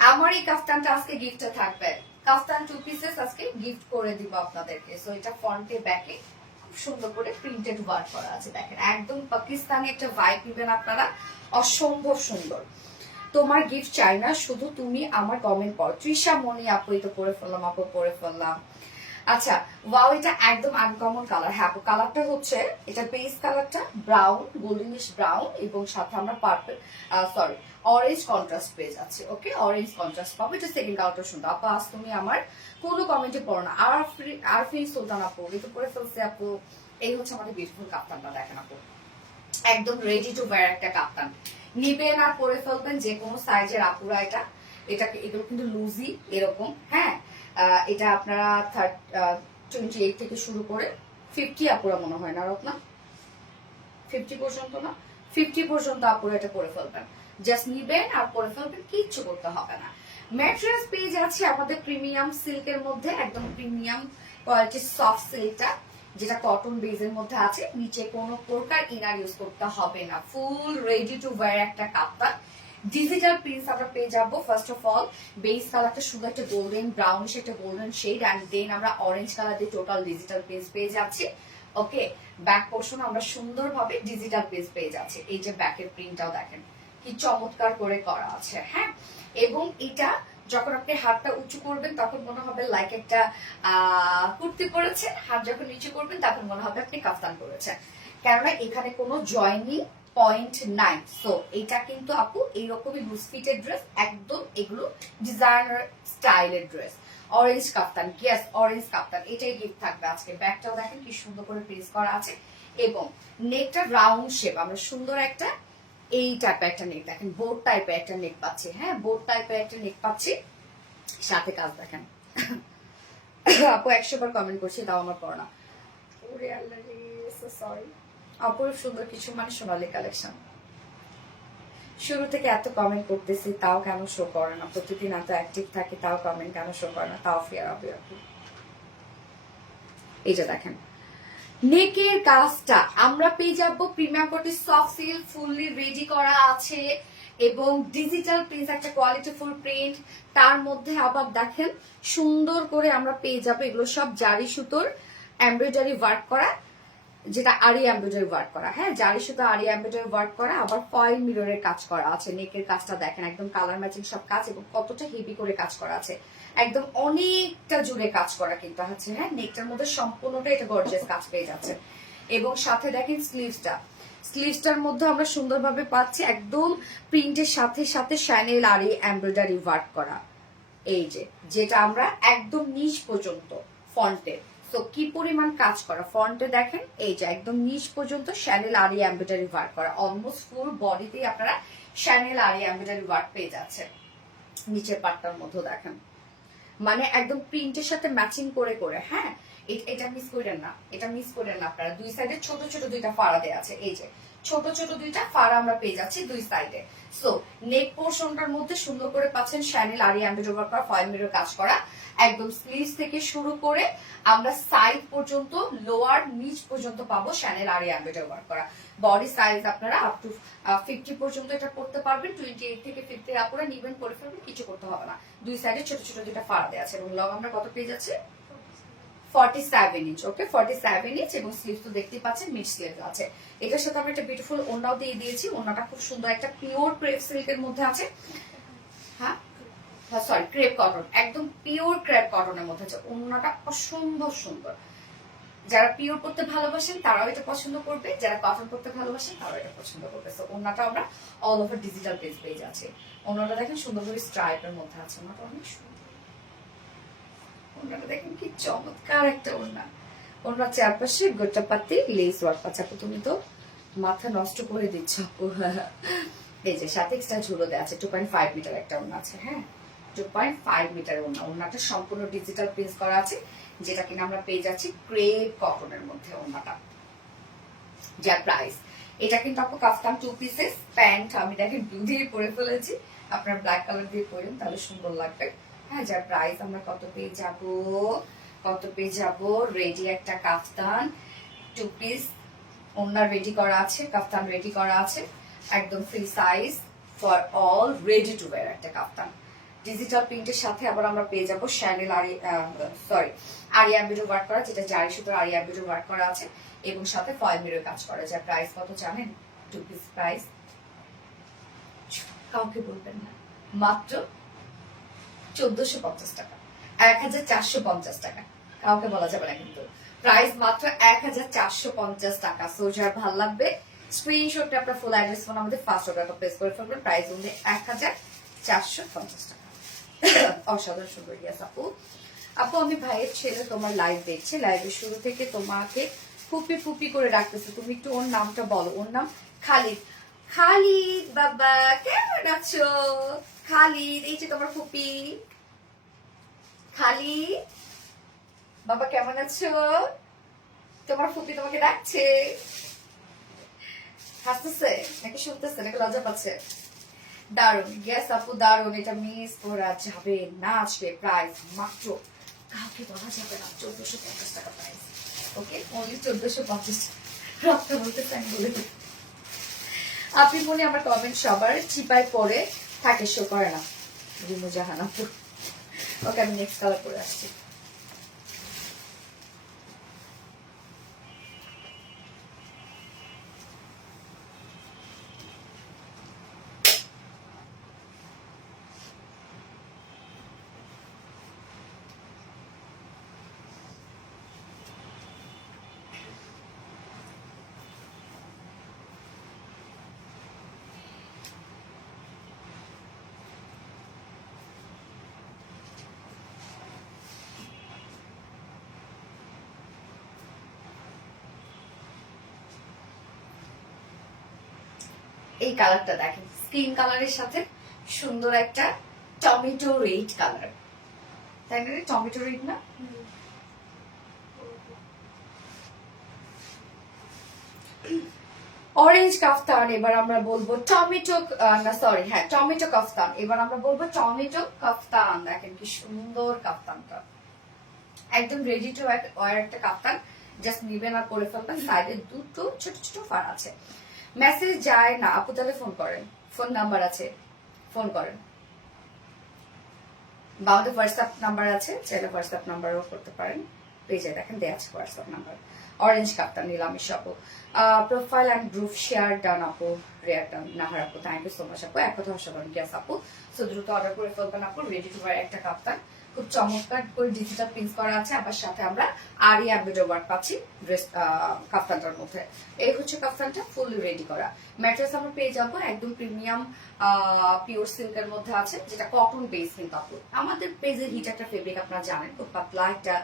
আমার এই কাফতানটা আজকে গিফটে থাকবে। কাফতান 2 পিসেস আজকে গিফট করে দিব আপনাদেরকে। সো এটা ফ্রন্টে ব্যাকে খুব সুন্দর করে প্রিন্টেড ওয়ার্ক করা আছে, দেখেন একদম পাকিস্তানি একটা ভাইব নেবেন আপনারা, অসম্ভব সুন্দর। তোমার গিফট চাই না, শুধু তুমি আমার কমেন্ট পড়ো। তৃষা মনি আপু, এটা পরে ফেললাম আপু, পরে ফেললাম। আচ্ছা, ওয়াও, এটা একদম আনকমন কালার। হ্যাঁ আপু, কালারটা হচ্ছে এটা বেস কালারটা ব্রাউন, গোল্ডেনিশ ব্রাউন, এবং সাথে আমরা পার্পল সরি অরেঞ্জ কন্ট্রাস্ট পেয়ে যাচ্ছে। ওকে, অরেঞ্জ কন্ট্রাস্ট পাবো। এটা সেকেন্ড কালারটা সুন্দর আপু। আজ তুমি আমার কোনো কমেন্টে পড়ো না। আরফিন সুলতান আপু, এটা পরে ফেলছে আপু। এই হচ্ছে আমাদের বিউটিফুল কাপ্তানটা, দেখেন আপু একদম রেডি টু ওয়্যার একটা কাপ্তান। নিবেন আর পরে ফেলবেন যে কোনো সাইজের আপুরা। এটাকে এগুলো কিন্তু লুজি এরকম। হ্যাঁ, এটা আপনারা 28 থেকে শুরু করে 50 আপুরা মনে হয় না রত্না, 50 পর্যন্ত না, 50 পর্যন্ত আপুরা এটা পরে ফেলবেন। জাস্ট নিবেন আর পরে ফেলবেন, কিচ্ছু করতে হবে না। ম্যাট্রেস পেয়ে যাচ্ছে আমাদের প্রিমিয়াম সিল্কের মধ্যে, একদম প্রিমিয়াম কোয়ালিটির সফট সিল্কটা, যেটা কটন বেজের মধ্যে আছে। নিচে কোনো প্রকার ইনার ইউজ করতে হবে না, ফুল রেডি টু ওয়্যার একটা কাপ্তান। ডিজিটাল প্রিন্টস আমরা পেয়ে যাবো। ফার্স্ট অফ অল বেস কালারটা সুন্দর একটা গোল্ডেন ব্রাউনিশ একটা গোল্ডেন শেড, অ্যান্ড দেন আমরা অরেঞ্জ কালার দিয়ে টোটাল ডিজিটাল প্রিন্টস পেয়ে যাচ্ছি। ওকে, ব্যাক পোর্শন আমরা সুন্দরভাবে ডিজিটাল প্রিন্টস পেয়ে যাচ্ছি। এই যে ব্যাকের প্রিন্টটাও দেখেন কি চমৎকার করে করা আছে। হ্যাঁ, এবং এটা যখন আপনি হাতটা উঁচু করবেন তখন মনে হবে লাইক একটা কুর্তি পরেছে, হাত যখন নিচু করবেন তখন মনে হবে আপনি কাফতান পরেছেন, কেননা এখানে কোনো জয়েনিং পয়েন্ট নাই। সো এটা কিন্তু আপু এইরকমই লুজ ফিটের ড্রেস, একদম এগুলো ডিজাইনার স্টাইলের ড্রেস। অরেঞ্জ কাফতান, ইয়েস অরেঞ্জ কাফতান, এটাই গিফট থাকবে আজকে। ব্যাকটাও দেখেন কি সুন্দর করে প্রিন্ট করা আছে, এবং নেকটা রাউন্ড শেপ, আমরা সুন্দর একটা এই টাইপের একটা নেক দেখেন, বোর্ড টাইপের একটা নেক পাচ্ছি। হ্যাঁ, বোর্ড টাইপের একটা নেক পাচ্ছি, সাথে কাজ দেখেন। আপু 100 বার কমেন্ট করছি, তাও আমার পড়া না। ওরে আল্লাহ রে, সো সরি। অপরূপ সুন্দর কিছু মানে সোনালী কালেকশন। শুরু থেকে এত কমেন্ট করতেছি তাও কেন শো করে না? প্রতিদিন এত অ্যাক্টিভ থাকে তাও কমেন্ট কেন শো করে না? তাও ফিয়ার হবে আপু। এই যে দেখেন নেকের কাজটা আমরা পেয়ে যাবো প্রিমিয়াম কোটি সফট সিল্ক, ফুললি রেডি করা আছে, এবং ডিজিটাল প্রিন্ট একটা কোয়ালিটি ফুল প্রিন্ট। তার মধ্যে আবার দেখেন সুন্দর করে আমরা পেয়ে যাবো এগুলো সব জারি সুতোর এমব্রয়ডারি ওয়ার্ক করা, যেটা আরি এমব্রয়ডারি ওয়ার্ক করা। হ্যাঁ, জারি সুতো আরি এমব্রয়ডারি ওয়ার্ক করা, আবার ফয়েল মিররের কাজ করা আছে। নেকের কাজটা দেখেন একদম কালার ম্যাচিং সব কাজ, এবং কতটা হেভি করে কাজ করা আছে, একদম অনেকটা জুড়ে কাজ করা কিন্তু আছে। হ্যাঁ, নেকটার মধ্যে সম্পূর্ণটা এটা গর্জিয়াস কাজ পেয়ে যাচ্ছে। এবং সাথে দেখেন স্লিভসটার মধ্যে আমরা সুন্দরভাবে পাচ্ছি একদম প্রিন্টের সাথে সাথে শ্যানেল আরি এমব্রয়ডারি ওয়ার্ক করা, এই যে যেটা আমরা একদম নিচ পর্যন্ত ফন্টে। তো কি পরিমাণ কাজ করা ফন্টে দেখেন, এই যে একদম নিচ পর্যন্ত শ্যানেল আরি এমব্রয়ডারি ওয়ার্ক করা, অলমোস্ট ফুল বডিতেই আপনারা শ্যানেল আরি এমব্রয়ডারি ওয়ার্ক পেয়ে যাচ্ছেন। নিচের পাটটার মধ্যে দেখেন মানে একদম প্রিন্টের সাথে ম্যাচিং করে করে। হ্যাঁ, এটা মিস করেন না, এটা মিস করেন না আপনারা। দুই সাইডে ছোট ছোট দুইটা ফাড়া দেওয়া আছে, এই যে ছোট ছোট দুইটা ফাড়া আমরা পেয়ে যাচ্ছি দুই সাইডে। সো নেক পোর্শনটার মধ্যে সুন্দর করে পাচ্ছেন শ্যানেল আরি এমব্রয়ডারি ওয়ার্ক করা, ফয়েল মিরর কাজ করা, একদম স্লিভস থেকে শুরু করে আমরা সাইড পর্যন্ত লোয়ার নিচ পর্যন্ত পাবো শ্যানেল আরি এমব্রয়ডারি ওয়ার্ক করা। বডি সাইজ আপনারা আপ টু 50 পর্যন্ত এটা করতে পারবেন, 28 থেকে 50 আপুরা নিবেন করে ফেলবেন, কিছু করতে হবে না। দুই সাইডে ছোট ছোট দুইটা ফাড়া দেওয়া আছে, এবং লং আমরা কত পেয়ে যাচ্ছে 47 ইঞ্চ। ওকে, 47 ইঞ্চ, এবং স্লিভস তো দেখতেই পাচ্ছেন মিড স্লিভ আছে। এটার সাথে আমরা একটা বিউটিফুল ওড়নাও দিয়ে দিয়েছি। ওড়নাটা খুব সুন্দর একটা পিওর ক্রেপ সিল্কের মধ্যে আছে। হ্যাঁ সরি, ক্রেপ কটন, একদম পিওর ক্রেপ কটনের মধ্যে আছে। ওড়নাটা অসম্ভব সুন্দর। যারা পিওর করতে ভালোবাসেন তারাও এটা পছন্দ করবে, যারা কটন করতে ভালোবাসেন তারাও এটা পছন্দ করবে। সো ওড়নাটা আমরা অল ওভার ডিজিটাল পেজ পেয়ে যাচ্ছে। ওড়নাটা দেখেন সুন্দর করে স্ট্রাইপের মধ্যে আছে, ওড়নাটা অনেক সুন্দর। ওড়নাটা দেখেন কি চমৎকার একটা ওড়না। ওড়নার চারপাশে গোটা পাতি লেস ওয়ার্ক আছে। আপু তুমি তো মাথা নষ্ট করে দিচ্ছ আপু। এই যে সাথে এক্সট্রা ঝুলো দেওয়া আছে। 2.5 মিটার একটা ওড়না আছে। হ্যাঁ, 2.5 মিটার ওড়না। ওড়নাটা সম্পূর্ণ ডিজিটাল প্রিন্ট করা আছে, যেটা কিনা আমরা পেয়ে যাচ্ছি ক্রেপ কটনের মধ্যে। ওড়নাটা যার প্রাইস, এটা কিন্তু আপু কাফতান 2 পিসেস প্যান্ট, আমি দেখেন ব্লু দিয়ে পরে ফেলেছি, আপনার ব্ল্যাক কালার দিয়ে পরেন তাহলে সুন্দর লাগবে। হ্যাঁ, যার প্রাইস আমরা কত পেয়ে যাব, রেডি একটা কাফতান 2 পিস ওড়না রেডি করা আছে, কাফতান রেডি করা আছে, একদম free size for all, ready to wire একটা কাফতান। ডিজিটাল প্রিন্টের সাথে আবার আমরা পেয়ে যাবো শ্যানেল আরি এমব্রয়ডারি ওয়ার্ক করা, যেটা জারি সুতোর আরি এমব্রয়ডারি ওয়ার্ক করা আছে, এবং সাথে ফয়েল মিরর কাজ করা। যার প্রাইস কত জানেন? 2 পিস প্রাইস কাউকে বলবেন না, মাত্র 1450 টাকা, 1450 টাকা, কাউকে বলা যাবে না কিন্তু। প্রাইস মাত্র 1450 টাকা। সো যার ভালো লাগবে স্ক্রিনশটটা আপনার ফুল অ্যাড্রেস ফোন আমাদের ফার্স্ট অর্ডারটা প্লেস করে ফেলবেন। প্রাইস only 1450 টাকা। অসাধারণ সুন্দর। ইয়াস আপু, আমি ভাইয়ের ছেলে তোমার লাইভ দেখছি, লাইভের শুরু থেকে তোমাকে ফুপি ফুপি করে রাখতেছে। তুমি একটু ওর নামটা বলো। ওর নাম খালিদ। খালিদ বাবা কেমন আছো? খালিদ, এই যে তোমার ফুপি খালিদ বাবা, কেমন আছো? তোমার ফুপি তোমাকে ডাকছে। হাসতেছে নাকি শুনতেছে নাকি লজ্জা পাচ্ছে? দারুন। ইয়েস আপু দারুন, এটা মিস করা যাবে না। আজকে প্রাইস মাত্র, কাউকে বলা যাবে না, 1450 টাকা প্রাইস। ওকে, অনলি 1450 টাকা। রক্ত বলতে চাই বলে। আপনি মনে আমার কমেন্ট সবার চিপায় পরে থাকে, শো করে না। রিমু জাহান আপু। ওকে, আমি নেক্সট কালার পরে আসছি। এই কালারটা দেখেন, স্কিন কালারের সাথে সুন্দর একটা টমেটো রেড কালার, তাই না? টমেটো রেড না? অরেঞ্জ কাফতান, এবার আমরা বলবো টমেটো, না সরি, হ্যাঁ টমেটো কাফতান। এবার আমরা বলবো টমেটো কাফতান। দেখেন কি সুন্দর কাফতানটা, একদম রেডি টু ওয়্যার একটা কাফতান। জাস্ট নিবেন আর পরে ফেলবেন। সাইডে দুটো ছোট ছোট ফার আছে। মেসেজ যায় না আপু, তাহলে ফোন করেন, ফোন নাম্বার আছে, ফোন করেন। বা আমাদের হোয়াটসঅ্যাপ নাম্বার আছে, চাইলে হোয়াটসঅ্যাপ নাম্বারও করতে পারেন। পেজে দেখেন দেয়া আছে হোয়াটসঅ্যাপ নাম্বার। অরেঞ্জ কাপটা নিলাম আপু। Profile and group share done আপু, রেয়ার ডান নাহার আপু, থ্যাংক ইউ সো মাচ আপু। এক কথা অসাধারণ গ্যাস আপু। সো দ্রুত অর্ডার করে ফেলবেন আপু। রেডি টু ওয়্যার একটা কাপ্তান, খুব চমৎকার করে ডিজিটাল প্রিন্ট করা আছে। আবার সাথে আমরা আরি এমব্রয়ডারি ওয়ার্ক পাচ্ছি ড্রেস কাফতানটার মধ্যে। এই হচ্ছে কাফতানটা ফুললি রেডি করা। ম্যাট্রেস আমরা পেয়ে যাবো একদম প্রিমিয়াম পিওর সিল্কের মধ্যে আছে, যেটা কটন বেস কিন্তু আপু। আমাদের পেজের হিট একটা ফেব্রিক আপনারা জানেন, খুব পাতলা একটা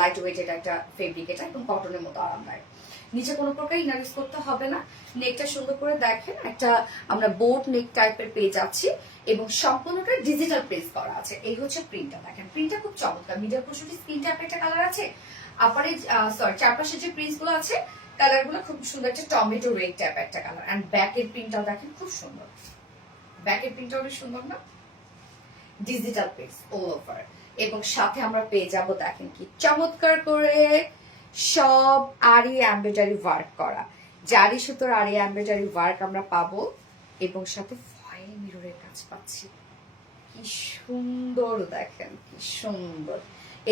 লাইট ওয়েটেড একটা ফেব্রিক, এটা একদম কটনের মতো আরামদায়ক। নিচে কোনো প্রকার ইনার ইউজ করতে হবে না। নেকটা সুন্দর করে দেখেন, একটা আমরা বোট নেক টাইপের পেয়ে যাচ্ছি এবং সম্পূর্ণটা ডিজিটাল প্রিন্ট করা আছে। এই হচ্ছে প্রিন্টটা, দেখেন প্রিন্টটা খুব চমৎকার। মিডিয়াম পোর্শনে স্কিন টাইপের একটা কালার আছে। আপারে সরি চারপাশে যে প্রিন্টস গুলো আছে, কালার গুলো খুব সুন্দর, একটা টমেটো রেড টাইপ একটা কালার। এন্ড ব্যাকের প্রিন্টটাও দেখেন খুব সুন্দর, ব্যাকের প্রিন্টটা অনেক সুন্দর না? Digital prints all over. এবং সাথে আমরা পেয়ে যাব দেখেন কি চমৎকার করে সব আরি এমব্রয়ডারি ওয়ার্ক করা, জারি সুতোর আরি এমব্রয়ডারি ওয়ার্ক আমরা পাবো এবং সাথে ফয়েল মিররের কাজ পাচ্ছি। কি সুন্দর দেখেন, কি সুন্দর।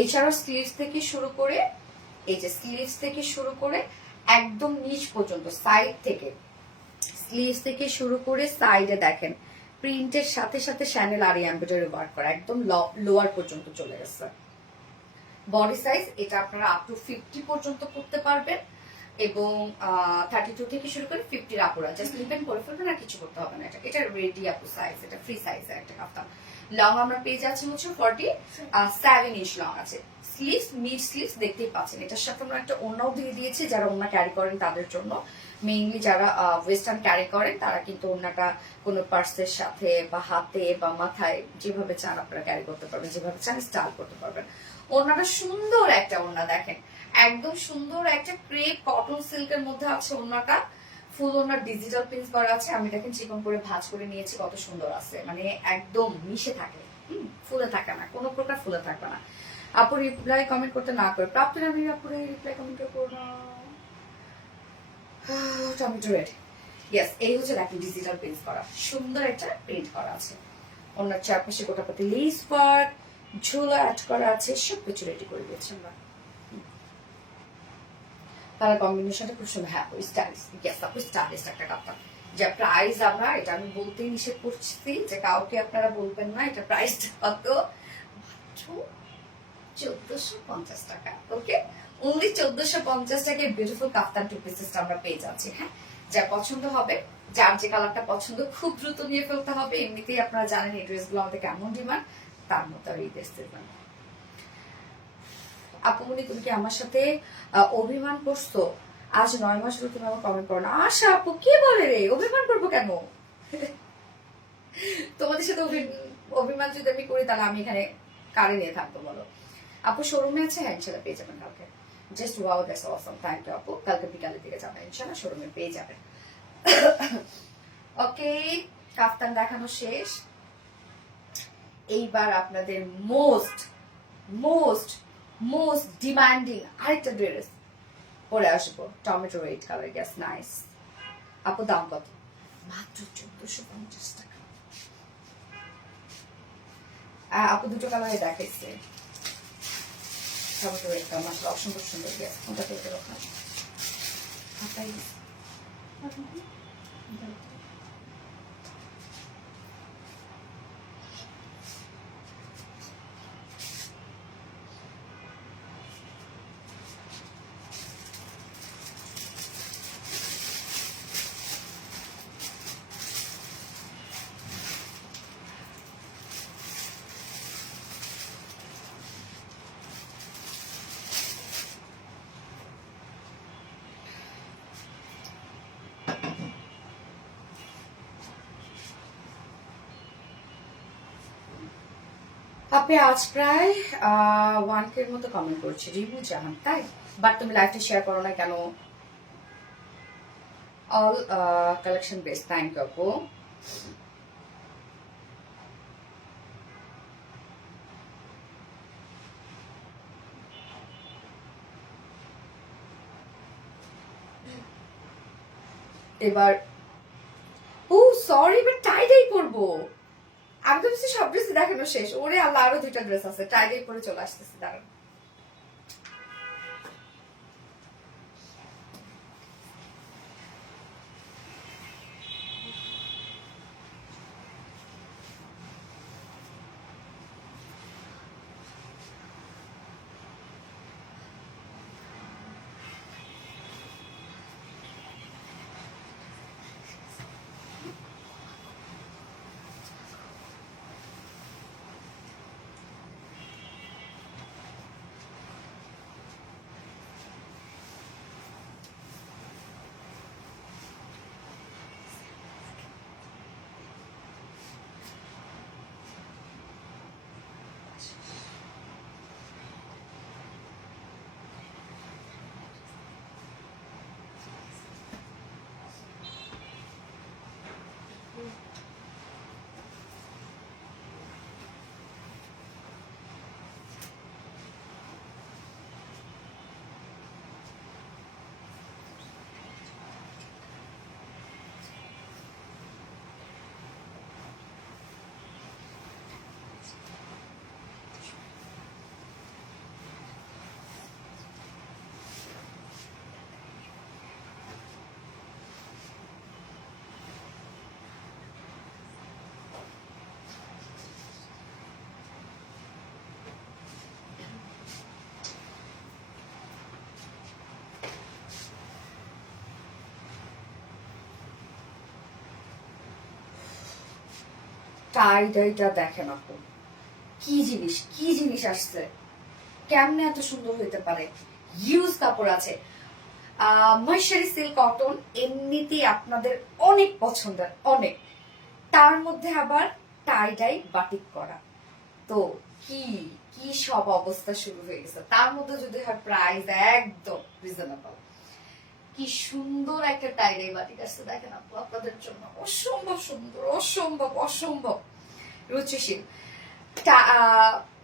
এছাড়াও স্লিভস থেকে শুরু করে, এই যে স্লিভস থেকে শুরু করে একদম নিচ পর্যন্ত, সাইড থেকে স্লিভস থেকে শুরু করে সাইডে দেখেন প্রিন্টের সাথে সাথে শ্যানেল আরি এমব্রয়ডারি ওয়ার্ক করা, একদম লোয়ার পর্যন্ত চলে গেছে। বডি সাইজ এটা আপনারা আপ টু 50 পর্যন্ত করতে পারবেন এবং 32 থেকে শুরু করে 50 আপুরা জাস্ট লিপেন করে ফেলবেন, আর কিছু করতে হবে না। এটা রেডি আপু সাইজ, এটা ফ্রি সাইজের একটা কাফতান। লং আমরা পেয়ে যাচ্ছি হচ্ছে 47 ইঞ্চ লং আছে। স্লিভস মিড স্লিভস দেখতেই পাচ্ছেন। এটার সাথে আমরা একটা ওড়নাও দিয়ে দিয়েছি, যারা ওড়না ক্যারি করেন তাদের জন্য। মেইনলি যারা ওয়েস্টার্ন ক্যারি করেন তারা কিন্তু ওড়নাটা কোনো পার্সের সাথে বা হাতে বা মাথায় যেভাবে চান আপনারা ক্যারি করতে পারবেন, যেভাবে চান স্টাইল করতে পারবেন। ওড়নাটা সুন্দর একটা ওড়না দেখেন, একদম সুন্দর একটা ক্রেপ কটন সিল্কের মধ্যে আছে ওড়নাটা। ফুল ওড়নার ডিজিটাল প্রিন্ট করা আছে। আমি দেখেন চিকন করে ভাঁজ করে নিয়েছি, কত সুন্দর আছে, মানে একদম মিশে থাকে, ফুলে থাকে না, কোনো প্রকার ফুলে থাকবে না। আপু রিপ্লাই কমেন্ট করতে না করে প্রাপ্ত আমি আপুরে রিপ্লাই কমেন্ট করবো না। Tomato red, yes. এই হচ্ছে দেখেন ডিজিটাল প্রিন্ট করা, সুন্দর একটা প্রিন্ট করা আছে। ওনার চারপাশে গোটাপাতি লেস ওয়ার্ক, ঝোলা অ্যাড করা আছে, সবকিছু রেডি করে দিয়েছি আমরা। কালার কম্বিনেশনটা খুব সুন্দর। হ্যাঁ স্টাইলিশ, ইয়েস আপু স্টাইলিশ একটা কাপড়। যে প্রাইস আমরা, এটা আমি বলতেই নিষেধ করছি যে কাউকে আপনারা বলবেন না এটা প্রাইসটা কত, মাত্র 1450 টাকা। ওকে, অনলি 1450 টাকায় বিউটিফুল কাফতান টু পিসেসটা আমরা পেয়ে যাচ্ছি। হ্যাঁ, যা পছন্দ হবে, যার যে কালারটা পছন্দ খুব দ্রুত নিয়ে ফেলতে হবে। এমনিতেই আপনারা জানেন এই ড্রেসগুলো আমাদের কেমন ডিমান্ড, তার মতো আর এই ড্রেস দেবেন। আপুমনি তুমি কি আমার সাথে অভিমান করছো? আজ 9 মাস হলো তুমি আমার কমেন্ট করো না। আশা আপু কি বলে রে, অভিমান করবো কেন? তোমাদের সাথে অভিমান যদি আমি করি তাহলে আমি এখানে কারে নিয়ে থাকবো বলো? আপু শোরুমে আছে? হ্যাঁ ইনশাল্লাহ পেয়ে যাবেন কালকে। Just wow that's awesome, thank you আপু। কালকে বিকালের দিকে যাবেন ইনশাল্লাহ, শোরুমে পেয়ে যাবেন। ওকে, কাফতান দেখানো শেষ। এইবার আপনাদের মোস্ট মোস্ট মোস্ট ডিমান্ডিং আরেকটা ড্রেস পরে আসবো, tomato red colour. Gas nice আপু, দাম কত? মাত্র 1450 টাকা। আপু দুটো কালারে দেখাইছে, সবটা একটা মাত্র অসম্ভব সুন্দর গেছে। ওটা তো রকম হাতাই আপনি আজ প্রায় 1K এর মতো কমেন্ট করছি রিভিউ জানান, তাই? বাট তুমি লাইভটা শেয়ার করো না কেন? All collection best, thank you আপু। এবার ও সরি, এবার টাইডাই পরবো। আমি তো বলছি সব ড্রেস দেখানো শেষ। ওরে আল্লাহ, আরো 2টা ড্রেস আছে, টাইডাই পরে চলে আসতেছি, দাঁড়ান। টাইডাইটা দেখেন আপু, কি জিনিস, কি জিনিস আসছে, কেমনে এত সুন্দর হইতে পারে। ইউজ কাপড় আছে, ময়সারি সিল্ক কটন এমনিতেই আপনাদের অনেক পছন্দের, অনেক। তার মধ্যে আবার টাইডাই বাটিক করা, তো কি কি সব অবস্থা শুরু হয়ে গেছে। তার মধ্যে যদি হয় প্রাইস একদম রিজনেবল। কি সুন্দর একটা টাইডাই বাটিক আসছে দেখেন আপু, আপনাদের জন্য অসম্ভব সুন্দর, অসম্ভব অসম্ভব রুচিশীল।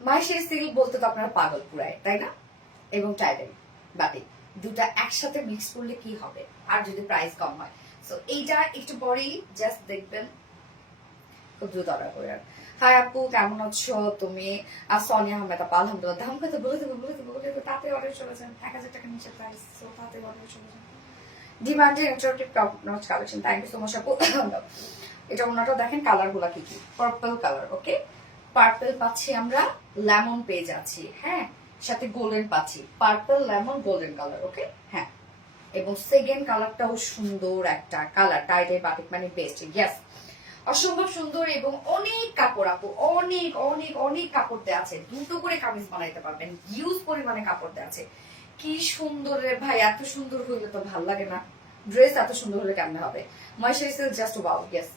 মাইশের সিল্ক বলতে তো আপনারা পাগল পুরায়, তাই না? এবং টাইডাই বাটিক দুটা একসাথে মিক্স করলে কি হবে, আর যদি প্রাইস কম হয়। সো এইটা একটু পরেই জাস্ট দেখবেন, খুব দ্রুত অর্ডার করে। হাই আপু, কেমন আছো তুমি? আর সোনিয়া আহমেদ আপা, আলহামদুলিল্লাহ। দাম কত বলে দেবো, বলে দেবো, বলে দেবো, তাতে অর্ডার চলে যান। 1000 টাকা নিচে প্রাইস, সো তাতে অর্ডার চলে যান। Demanded interactive top notch collection, thank you so much আপু। এটা ওনাটা দেখেন, কালার গুলা কি কি, পার্পল কালার, ওকে। পার্পল পাচ্ছি আমরা, লেমন পেয়ে যাচ্ছি, হ্যাঁ, সাথে গোল্ডেন পাচ্ছি, পার্পল লেমন গোল্ডেন কালার, ওকে, হ্যাঁ। এবং সেকেন্ড কালারটাও সুন্দর একটা কালার, টাইডাই বাটিক মানে বেস্ট, ইয়েস, অসম্ভব সুন্দর। এবং অনেক কাপড় আপু, অনেক অনেক অনেক কাপড় দেওয়া আছে, দ্রুত করে কামিজ বানাইতে পারবেন, হিউজ পরিমাণে কাপড় দেওয়া আছে। কি সুন্দর রে ভাই, এত সুন্দর হইলে তো ভাল লাগে না? ড্রেস এত সুন্দর হলে কেমনে হবে? ময়সারি সিল্ক জাস্ট ওয়াও, ইয়েস।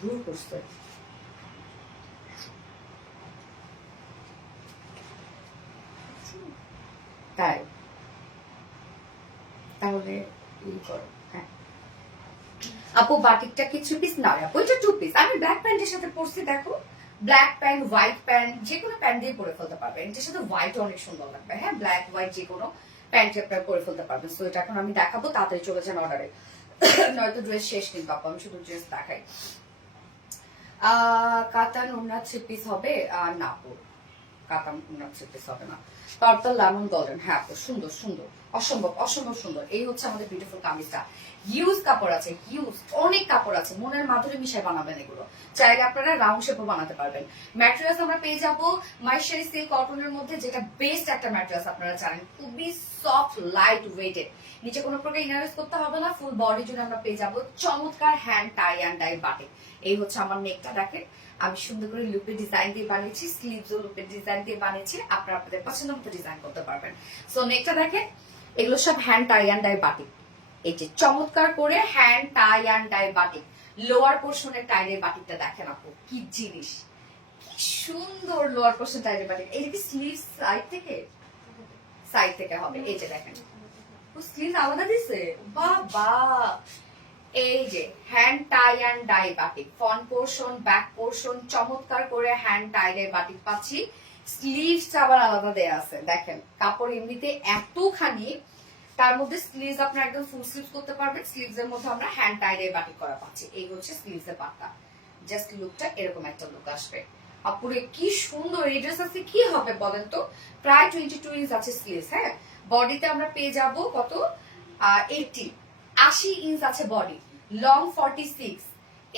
ভুল করছে, তাই তাহলে ই করো, হ্যাঁ। আপু বাটিকটা কি 3 পিস? না আপু এটা 2 পিস। আমি ব্ল্যাক প্যান্টের সাথে পরছি, দেখো ব্ল্যাক প্যান্ট, হোয়াইট প্যান্ট, যে কোনো প্যান্ট দিয়ে পরে ফেলতে পারবেন। এটার সাথে হোয়াইট অনেক সুন্দর লাগবে। হ্যাঁ, ব্ল্যাক হোয়াইট যে কোনো প্যান্ট আপনারা পরে ফেলতে পারবেন। সো এটা এখন আমি দেখাবো, তাড়াতাড়ি চলে যান অর্ডারে, নয়তো ড্রেস শেষ কিন্তু আপু। আমি শুধু ড্রেস দেখাই। কাতান ওড়না 3 পিস হবে? না আপু, কাতান ওড়না 3 পিস হবে না। পার্পল লেমন গোল্ডেন, হ্যাঁ আপু সুন্দর সুন্দর, অসম্ভব অসম্ভব সুন্দর। এই হচ্ছে আমাদের বিউটিফুল কামিজটা। হিউজ কাপড় আছে, হিউজ অনেক কাপড় আছে। মনের মাধুরী মিশাই বানাবেন এগুলো, চাইলে আপনারা রাউন্ড শেপও বানাতে পারবেন। ম্যাটেরিয়ালস আমরা পেয়ে যাবো মাইশারি সিল্ক কটনের মধ্যে, যেটা বেস্ট একটা ম্যাটেরিয়ালস আপনারা জানেন, খুবই সফট লাইট ওয়েটেড। নিচে কোনো প্রকার ইনার করতে হবে না। ফুল বডি জুড়ে আমরা পেয়ে যাবো চমৎকার hand tie and dye batik. এই হচ্ছে আমার নেকটা, দেখেন আমি সুন্দর করে লুপের ডিজাইন দিয়ে বানিয়েছি, স্লিভসও লুপের ডিজাইন দিয়ে বানিয়েছি। আপনারা আপনাদের পছন্দ মতো ডিজাইন করতে পারবেন। সো নেকটা দেখেন, এগুলো সব hand tie and dye batik. এই যে চমৎকার করে hand tie and dye batik. Lower পোর্শনের টাইলের বাটিকটা দেখেন আপু, কি জিনিস, কি সুন্দর লোয়ার পোর্শন টাইলের বাটিক। এই যে স্লিভ সাইড থেকে হবে। এই যে দেখেন স্লিভ আলাদা দিছে, বাবা। এই যে hand tie and dye batik, front portion back portion চমৎকার করে হ্যান্ড টাইলের বাটিক পাচ্ছি। স্লিভস আবার আলাদা দেয়া আছে। দেখেন কাপড় এমনিতে এতখানি, তার মধ্যে স্লিভস আপনারা একদম ফুল স্লিভস করতে পারবেন। স্লিভস এর মধ্যে আমরা হ্যান্ড টাইলের বাটিক করা পাচ্ছি। এই হচ্ছে স্লিভস এর পাটটা। জাস্ট লুকটা এরকম একটা লুক আসবে। আপুরে কি সুন্দর এই ড্রেস আছে, কি হবে বলেন তো? প্রায় 22 ইঞ্চ আছে স্লিভস। হ্যাঁ, বডিতে আমরা পেয়ে যাব কত, 80 ইঞ্চ আছে বডি, লং 46,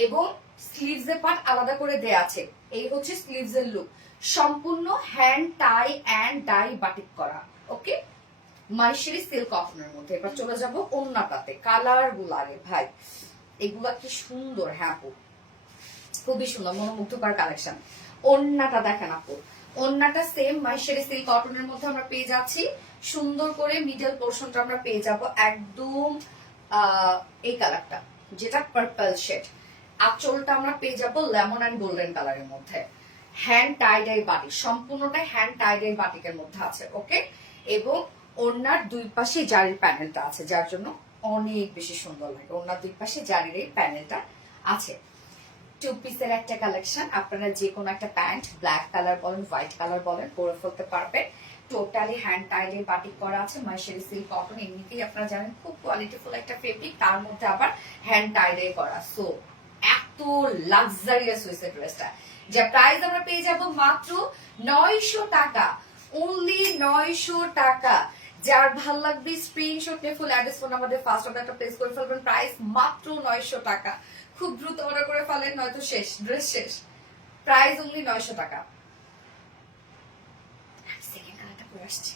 এবং স্লিভস এর পার্ট আলাদা করে দেয়া আছে। এই হচ্ছে স্লিভস এর লুক, সম্পূর্ণ hand tie and dye batik করা। ওকে, মাইশারি সিল্ক কটনের মধ্যে। এবার চলে যাব ওন্নাটাতে। কালার গুলারে ভাই এগুলা কি সুন্দর। হ্যাঁ আপু খুবই সুন্দর, মনোমুগ্ধকর কালেকশন। ওন্নাটা দেখেন আপু, ওন্নাটা সেম মাইশারি সিল্ক কটনের মধ্যে আমরা পেয়ে যাচ্ছি। সুন্দর করে মিডল পোর্শনটা আমরা পেয়ে যাব একদম এই কালারটা, যেটা পার্পল শেড। আঁচলটা আমরা পেয়ে যাব লেমন এন্ড গোল্ডেন কালারের মধ্যে। হ্যান্ড টাই ডাই বাটিক, সম্পূর্ণটাই হ্যান্ড টাই ডাই বাটিকের মধ্যে আছে। ওকে, এবং ওড়নার দুই পাশে জারির প্যানেলটা আছে, যার জন্য অনেক বেশি সুন্দর লাগে। ওড়নার দুই পাশে জারির এই প্যানেলটা আছে। 2 পিসের একটা কালেকশন। আপনারা যে কোনো একটা প্যান্ট, ব্ল্যাক কালার বলেন হোয়াইট কালার বলেন, পরে ফেলতে পারবেন। টোটালি হ্যান্ড টাইলে বাটিক করা আছে। মাইশারি সিল্ক কটন এমনিতেই আপনারা জানেন খুব কোয়ালিটিফুল একটা ফেব্রিক, তার মধ্যে আবার হ্যান্ড টাইলে করা। সো এত লাক্সারিয়াস হয়েছে ড্রেসটা, যে প্রাইস আমরা পেয়ে যাব মাত্র 900 টাকা, অনলি 900 টাকা। যার ভাল লাগবে স্ক্রিনশট নিয়ে ফুল অ্যাড্রেস ফোন আমাদের ফার্স্ট অর্ডারটা প্লেস করে ফেলবেন। প্রাইস মাত্র 900 টাকা। খুব দ্রুত অর্ডার করে ফেলেন, নয়তো শেষ, ড্রেস শেষ। প্রাইস অনলি 900 টাকা। সেকেন্ড কালারটা পরে আসছে।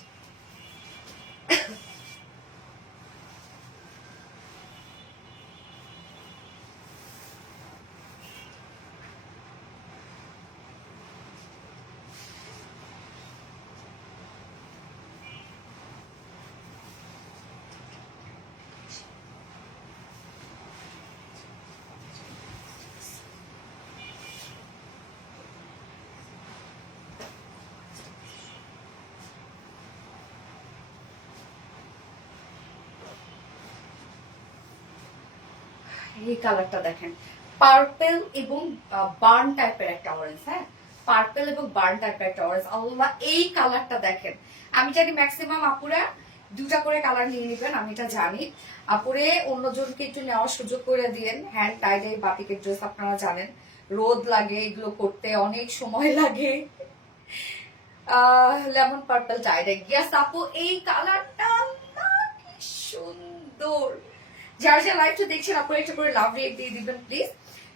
এই কালারটা দেখেন, পার্পল এবং বার্ন টাইপের একটা অরেঞ্জ। হ্যাঁ, পার্পল এবং বার্ন টাইপের একটা অরেঞ্জ। আল্লাহ, এই কালারটা দেখেন। আমি জানি ম্যাক্সিমাম আপুরা দুটা করে কালার নিয়ে নেবেন, আমি এটা জানি। আপুরে অন্যজনকে একটু নেওয়ার সুযোগ করে দিয়েন। হ্যান্ড টাইডাই বাটিকের ড্রেস আপনারা জানেন রোদ লাগে, এগুলো করতে অনেক সময় লাগে। লেমন পার্পল টাইডাই, ইয়াস আপু এই কালারটা কি সুন্দর। যারা যারা লাইভটা দেখছেন আপনারা একটা করে লাভ রেট দিয়ে দিবেন প্লিজ।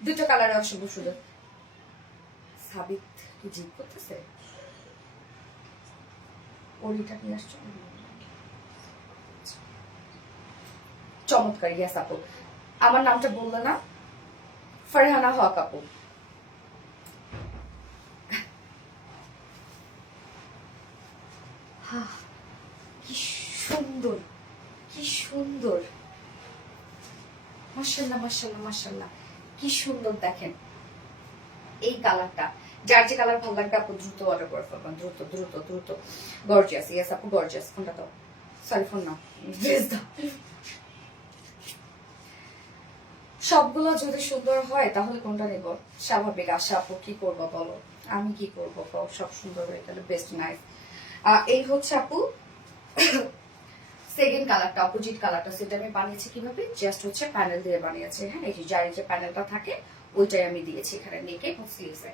দুটো কালারে অসম্ভব সুন্দর। সাবিত কি জিপ করতেছে, ওরিটা নিয়ে আসছো। চমৎকার, ইয়াস আপু। আমার নামটা বললো না, ফারহানা হক আপু। কি সুন্দর, কি সুন্দর, মাশাআল্লাহ মাশাআল্লাহ মাশাআল্লাহ, কি সুন্দর। দেখেন এই কালারটা, যার যে কালার ভালো লাগবে আপু দ্রুত অর্ডার করে ফেলবেন, দ্রুত দ্রুত দ্রুত। গর্জিয়াস, ইয়েস আপু গর্জিয়াস। ফোনটা দাও, সরি ফোন না, ড্রেস দাও। সবগুলো যদি সুন্দর হয় তাহলে কোনটা নেব? স্বাভাবিক আশা আপু, কি করবো বলো, আমি কি করবো? সব সুন্দর হয়ে গেলে বেস্ট নাইস। এই হচ্ছে আপু সেকেন্ড কালারটা, অপোজিট কালারটা, সেটা আমি বানিয়েছি কিভাবে, জাস্ট হচ্ছে প্যানেল দিয়ে বানিয়েছি। হ্যাঁ, এই যে জারি যে প্যানেলটা থাকে ওইটাই আমি দিয়েছি এখানে নেকে এবং স্লিভসে।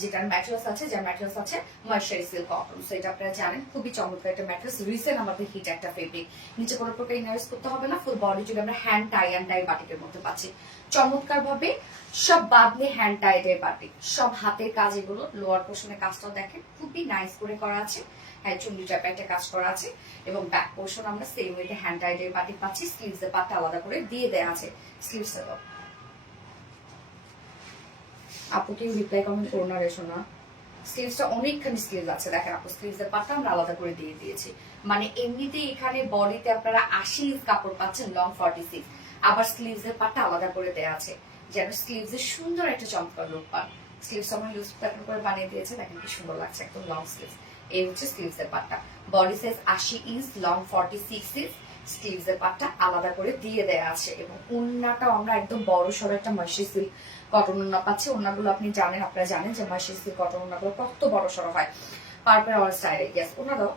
যেটার ম্যাটেরিয়ালস আছে, যার ম্যাটেরিয়ালস আছে মার্শারি সিল্ক কটন। সো এটা আপনারা জানেন খুবই চমৎকার একটা ম্যাটেরিয়ালস, রিসেন্ট আমাদের হিট একটা ফেব্রিক। নিচে কোনো প্রকার ইনার্স করতে হবে না, ফুল বডি জুড়ে আমরা হ্যান্ড টাই অ্যান্ড ডাই বাটিকের মধ্যে পাচ্ছি চমৎকার ভাবে। সব বাদনি হ্যান্ড টাই ডাই বাটিক, সব হাতের কাজ এগুলো। লোয়ার পোর্শনের কাজটাও দেখেন খুবই নাইস করে করা আছে। হ্যাঁ, চুন্ডি টাইপের একটা কাজ করা আছে এবং ব্যাক পোর্শন আমরা সেম ওয়েতে হ্যান্ড টাই ডাই বাটিক পাচ্ছি। স্লিভস এর পাটটা আলাদা করে দিয়ে দেয়া আছে। স্লিভস এর আপু কেউ রিপ্লাই কমেন্ট করো না রেশো না। স্লিভসটা অনেকখানি স্লিভস আছে, দেখেন আপু স্লিভস এর পাটটা আমরা আলাদা করে দিয়ে দিয়েছি। মানে এমনিতে এখানে বডিতে আপনারা 80 ইঞ্চ কাপড় পাচ্ছেন, লং 46, আবার স্লিভস এর পাটটা আলাদা করে দেয়া আছে যেন স্লিভস এর সুন্দর একটা চমৎকার রূপ পান। স্লিভস আমরা ইউজ প্যাটার্ন করে বানিয়ে দিয়েছে, দেখেন কি সুন্দর লাগছে, একদম লং স্লিভস। এই হচ্ছে স্লিভস এর পাটটা, body size 80 inch, long 46 inch, sleeves এর পাটটা আলাদা করে দিয়ে দেয়া আছে। এবং ওন্নাটাও আমরা একদম বড় সড়ো একটা মার্শারি সিল্ক কটন ওন্না পাচ্ছি। ওন্নাগুলো আপনি জানেন, আপনারা জানেন যে মার্শারি সিল্ক কটন ওন্নাগুলো কত বড় সড়ো হয়। পার্পল অল স্টাইলে গ্যাস ওন্না দাও,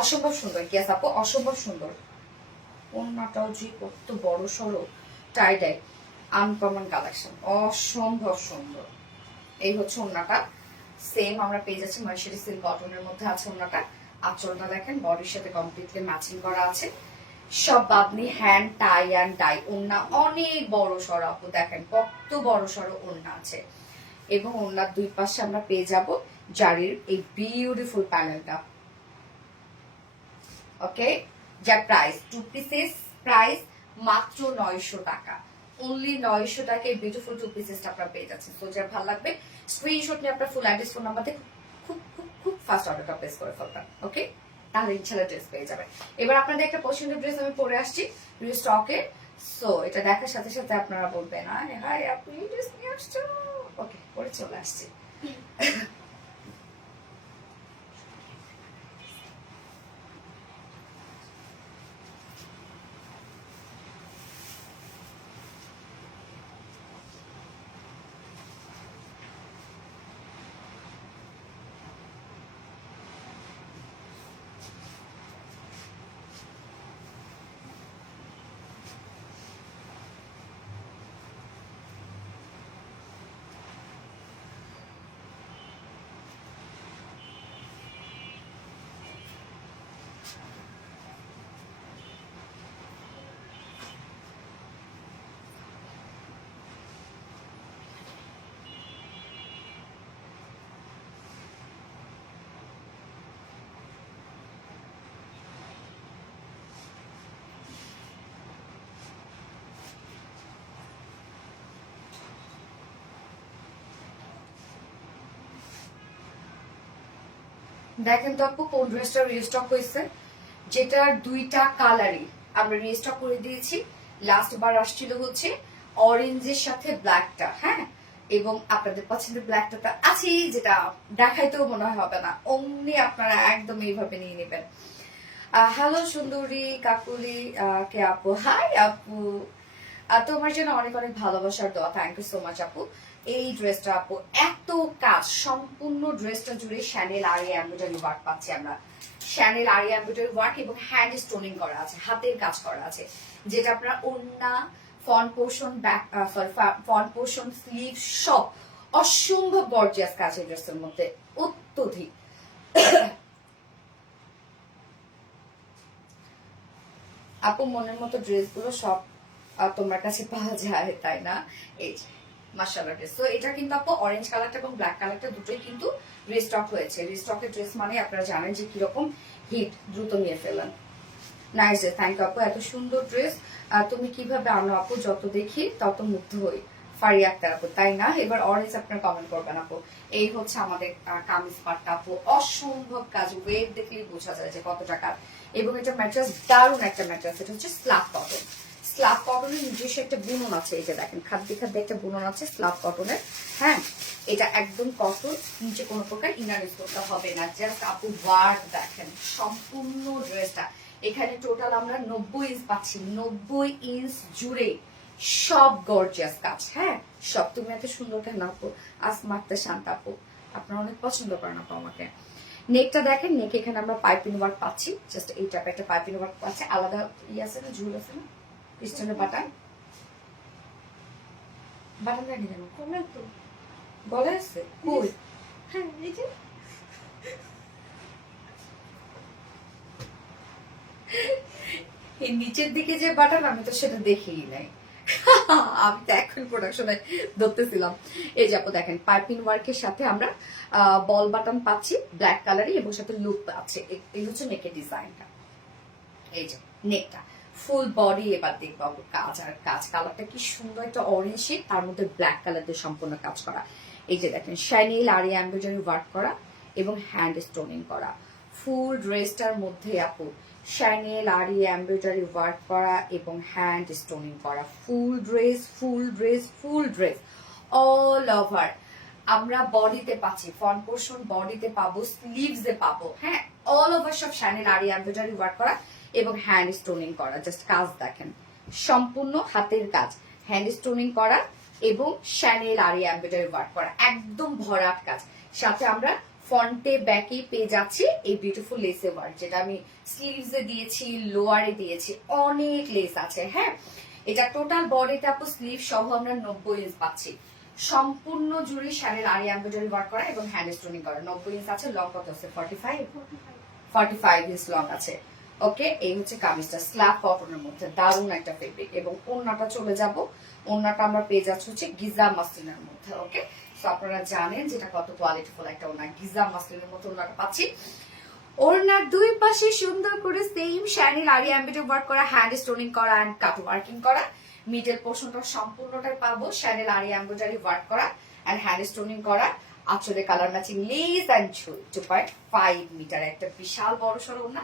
অসম্ভব সুন্দর। গ্যাস আপু অসম্ভব সুন্দর, ওন্নাটাও যে কত বড় সড়ো, টাই ডাই আনকমন কালেকশন, অসম্ভব সুন্দর। এই হচ্ছে ওন্নাটা, সেম আমরা পেয়ে যাচ্ছি মার্শারি সিল্ক কটনের মধ্যে আছে ওন্নাটা। আঁচলটা দেখেন বডির সাথে কমপ্লিটলি ম্যাচিং করা আছে। সব Bamni hand tie and die, ওন্না অনেক বড় সড়ো আপু, দেখেন কত বড় সড়ো ওন্না আছে। এবং ওন্নার দুই পাশে আমরা পেয়ে যাব জারির এই বিউটিফুল প্যানেলটা। ওকে, যার প্রাইস 2 পিসেস, প্রাইস মাত্র 900 টাকা। অনলি 900 টাকায় বিউটিফুল 2 পিসেসটা আপনারা পেয়ে যাচ্ছেন। সো যার ভালো লাগবে স্ক্রিনশট নিয়ে আপনার ফুল অ্যাড্রেস ফোন নাম্বার দিয়ে খুব খুব খুব ফাস্ট অর্ডারটা প্লেস করে ফেলবেন। ওকে, তাহলে ইনশাআল্লাহ ড্রেস পেয়ে যাবেন। এবার আপনাদের একটা পছন্দের ড্রেস আমি পরে আসছি স্টকে। সো এটা দেখার সাথে সাথে আপনারা বলবেন হাই আপনি ড্রেস নিয়ে আসছো। ওকে, পরে চলে আসছি। দেখেন তো আপু কোন ড্রেসটা রিস্টক হয়েছে, যেটার দুইটা কালারই আমরা রিস্টক করে দিয়েছি। লাস্ট বার আসছিল হচ্ছে অরেঞ্জের সাথে ব্ল্যাকটা, হ্যাঁ, এবং আপনাদের পছন্দের ব্ল্যাকটা তো আছেই, যেটা দেখাইতেও মনে হয় হবে না, অমনি আপনারা একদম এইভাবে নিয়ে নেবেন। হ্যালো সুন্দরী কাকুলি, কে আপু, হাই আপু, তোমার জন্য অনেক অনেক ভালোবাসার দোয়া, থ্যাংক ইউ সো মাচ আপু। এই ড্রেসটা আপু এত কাজ, সম্পূর্ণ ড্রেসটা জুড়ে শ্যানেল আরিয়া এমব্রয়ডারি ওয়ার্ক পাচ্ছি আমরা। শ্যানেল আরিয়া এমব্রয়ডারি ওয়ার্ক এবং হ্যান্ড স্টোনিং করা আছে, হাতের কাজ করা আছে, যেটা আপনার ওন্না, front portion, back front portion, sleeve সব অসম্ভব গর্জিয়াস কাজ এই ড্রেসের মধ্যে, অত্যধিক। আপু মনের মতো ড্রেসগুলো সব তোমার কাছে পাওয়া যায় তাই না? এই মাশাআল্লাহ ড্রেস। তো এটা কিন্তু আপু অরেঞ্জ কালারটা এবং ব্ল্যাক কালারটা দুটোই কিন্তু রিস্টক হয়েছে। রিস্টকের ড্রেস মানে আপনারা জানেন যে কিরকম হিট, দ্রুত নিয়ে ফেলেন। নাইস, থ্যাংক ইউ আপু, এত সুন্দর ড্রেস তুমি কিভাবে আনো আপু, যত দেখি তত মুগ্ধ হই। ফারিয়া আক্তার আপু, তাই না? এবার অরেঞ্জ আপনারা কমেন্ট করবেন আপু। এই হচ্ছে আমাদের কামিজ পাটটা আপু, অসম্ভব কাজ, ওয়েট দেখলেই বোঝা যায় যে কত টাকা। এবং এটা ম্যাট্রেস, দারুণ একটা ম্যাট্রেস, এটা হচ্ছে স্ল্যাব কটন। স্ল্যাব কটনের নিজস্ব একটা বুনন আছে, এই যে দেখেন খাদ্যে খাদ্যে একটা বুনন আছে স্ল্যাব কটনের। হ্যাঁ, এটা একদম কটন, নিচে কোনো প্রকার ইনার ইউজ করতে হবে না। জাস্ট আপু ওয়ার্ক দেখেন সম্পূর্ণ ড্রেসটা। এখানে টোটাল আমরা 90 ইঞ্চ পাচ্ছি, 90 ইঞ্চ জুড়ে সব গর্জিয়াস কাজ। হ্যাঁ, সব। তুমি এত সুন্দর কেন আপু, আসমাতে শান্ত আপু, আপনারা অনেক পছন্দ করেন আপু আমাকে। নেকটা দেখেন, নেক এখানে আমরা পাইপিং ওয়ার্ক পাচ্ছি, জাস্ট এই টাইপের একটা পাইপিং ওয়ার্ক পাচ্ছি। আলাদা ইয়ে আছে না, ঝুল আছে না পিছনে বাটান, বাটান দেয়নি কেন? কমে তো বলে আছে কই? হ্যাঁ এই যে এই নিচের দিকে যে বাটন, আমি তো সেটা দেখিই নাই। আমি তো এখন প্রোডাকশনে ধরতেছিলাম। এই যে আপু দেখেন, পাইপিং ওয়ার্কের সাথে আমরা বল বাটন পাচ্ছি ব্ল্যাক কালারই, এবং সাথে লুপ পাচ্ছি। এই হচ্ছে নেকের ডিজাইনটা। এই যে নেকটা ফুল বডি। এবার দেখবো কাজ আর কাজ, কালারটা কি সুন্দর, একটা অরেঞ্জ শেড, তার মধ্যে ব্ল্যাক কালার দিয়ে সম্পূর্ণ কাজ করা। এই যে দেখেন, শাইনি লারি এমব্রয়ডারি ওয়ার্ক করা এবং হ্যান্ড স্টোনিং করা। ফুল ড্রেসটার মধ্যে আপু শাইনি লারি এমব্রয়ডারি ওয়ার্ক করা এবং হ্যান্ড স্টোনিং করা। ফুল ড্রেস, ফুল ড্রেস, ফুল ড্রেস অল ওভার। আমরা বডিতে পাচ্ছি, ফ্রন্ট পোর্শন বডিতে পাবো, স্লিভসে পাবো। হ্যাঁ, অল ওভার সব শাইনি লারি এমব্রয়ডারি ওয়ার্ক করা এবং হ্যান্ড স্টোনিং করা। জাস্ট কাজ দেখেন, সম্পূর্ণ হাতের কাজ, হ্যান্ড স্টোনিং করা এবং শাইনি লারি এমব্রয়ডারি ওয়ার্ক করা, একদম ভরাট কাজ। সাথে আমরা ফ্রন্টে ব্যাকে পেয়ে যাচ্ছি এই বিউটিফুল লেসে ওয়ার্ক, যেটা আমি স্লিভসে দিয়েছি, লোয়ারে দিয়েছি, অনেক লেস আছে। হ্যাঁ, এটা টোটাল বডিতে আপু স্লিভ সহ আমরা 90 ইঞ্চ পাচ্ছি। সম্পূর্ণ জুড়ে শাড়ির আরি এমব্রয়ডারি ওয়ার্ক করা এবং হ্যান্ড স্টোনিং করা। 90 ইঞ্চ আছে, লং কত আছে? 45 ইঞ্চ লং আছে। ওকে, এই হচ্ছে কামিজটা স্ল্যাব কটনের মধ্যে, দারুণ একটা ফেব্রিক। এবং ওড়নাটা চলে যাব, ওড়নাটা আমরা পেয়ে যাচ্ছি হচ্ছে গিজা মাসলিনের মধ্যে। ওকে, তো আপনারা জানেন যেটা কত কোয়ালিটিফুল একটা ওড়না, গিজা মাসলিনের মধ্যে ওড়নাটা পাচ্ছি। ওড়নার দুই পাশে সুন্দর করে সেম শাইনি লারি এমব্রয়ডারি ওয়ার্ক করা, হ্যান্ড স্টোনিং করা এন্ড কাট ওয়ার্কিং করা। মিডল পোর্শনটা সম্পূর্ণটাই পাবো শাইনি লারি এমব্রয়ডারি ওয়ার্ক করা এন্ড হ্যান্ড স্টোনিং করা। আঁচলে কালার ম্যাচিং লেস এন্ড ঝুল। 2.5 মিটার একটা বিশাল বড় সড়ো ওড়না,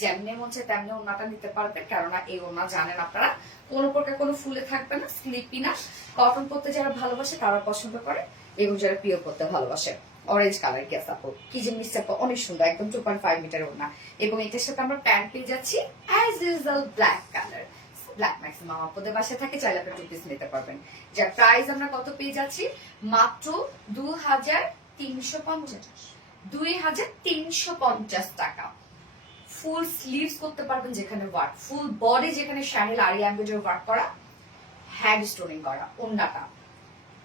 যেমনি মন চায় তেমনি ওড়নাটা নিতে পারবে। কেননা এই ওড়না জানেন আপনারা কোনো প্রকার কোনো ফুলে থাকবে না, স্লিপি না। কটন পরতে যারা ভালোবাসে তারা পছন্দ করে, এবং যারা পিওর পরতে ভালোবাসে। অরেঞ্জ কালার গ্যাস আপু, কি যে মিক্স আপু, অনেক সুন্দর, একদম 2.5 মিটার ওড়না। এবং এটার সাথে আমরা প্যান্ট পেয়ে যাচ্ছি as usual black colour. Black maximum আপনাদের বাসায় থাকে, চাইলে আপনি 2 পিস নিতে পারবেন। যার প্রাইস আমরা কত পেয়ে যাচ্ছি? মাত্র 2350 টাকা। ফুল স্লিভস করতে পারবেন যেখানে ওয়ার্ক, ফুল বডি যেখানে শাইনি লারি এমব্রয়ডারি ওয়ার্ক করা, হ্যান্ড স্টোনিং করা। ওড়নাটা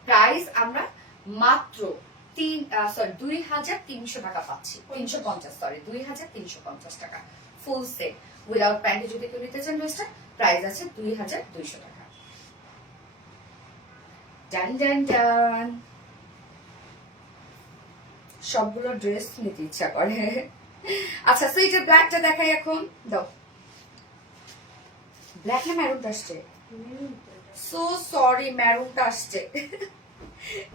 প্রাইস আমরা মাত্র 2350 টাকা পাচ্ছি। 2350 টাকা ফুল সেট উইদাউট প্যান্টে যদি কেউ নিতে চান ড্রেসটা, প্রাইস আছে 2200 টাকা। ডান ডান ডান, সবগুলো ড্রেস নিতে ইচ্ছা করে। আচ্ছা, সো এই যে ব্ল্যাকটা দেখাই এখন, দাও। ব্ল্যাক না ম্যারুনটা আসছে? সো সরি, ম্যারুনটা আসছে।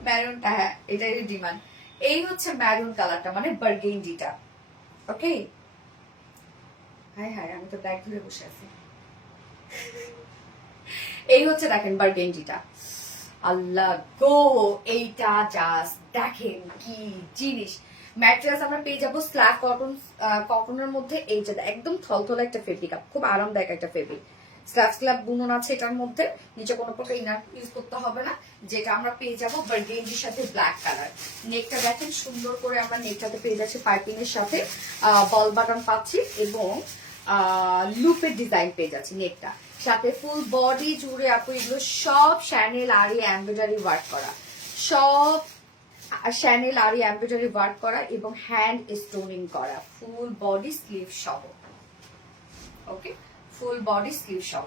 ম্যারুনটা, হ্যাঁ এটাই ডিমান্ড। এই হচ্ছে ম্যারুন কালারটা, মানে বার্গেন্ডিটা। ওকে, হাই হাই, আমি তো ব্যাগ ধরে বসে আছি। এই হচ্ছে দেখেন বার্গেন্ডিটা, আল্লাহ গো, এইটা জাস্ট দেখেন কি জিনিস। ম্যাটেরিয়ালস আমরা পেয়ে যাবো স্ল্যাক কটন, কটনের মধ্যে। এই যে একদম থলথলে একটা ফেব্রিক, খুব আরামদায়ক একটা ফেব্রিক। স্ল্যাব বুনন আছে এটার মধ্যে, নিচে কোনো প্রকার ইনার ইউজ করতে হবে না। যেটা আমরা পেয়ে যাবো বার্গেন্ডির সাথে ব্ল্যাক কালার। নেকটা দেখেন সুন্দর করে আমরা নেকটাতে পেয়ে যাচ্ছি পাইপিং এর সাথে, বল বাটন পাচ্ছি এবং লুপের ডিজাইন পেয়ে যাচ্ছি নেকটা সাথে। ফুল বডি জুড়ে আপু এগুলো সব শাইনি লারি এমব্রয়ডারি ওয়ার্ক করা, সব শাইনি লারি এমব্রয়ডারি ওয়ার্ক করা এবং হ্যান্ড স্টোনিং করা, ফুল বডি স্লিভ সহ। ওকে, ফুল বডি স্লিভ সহ।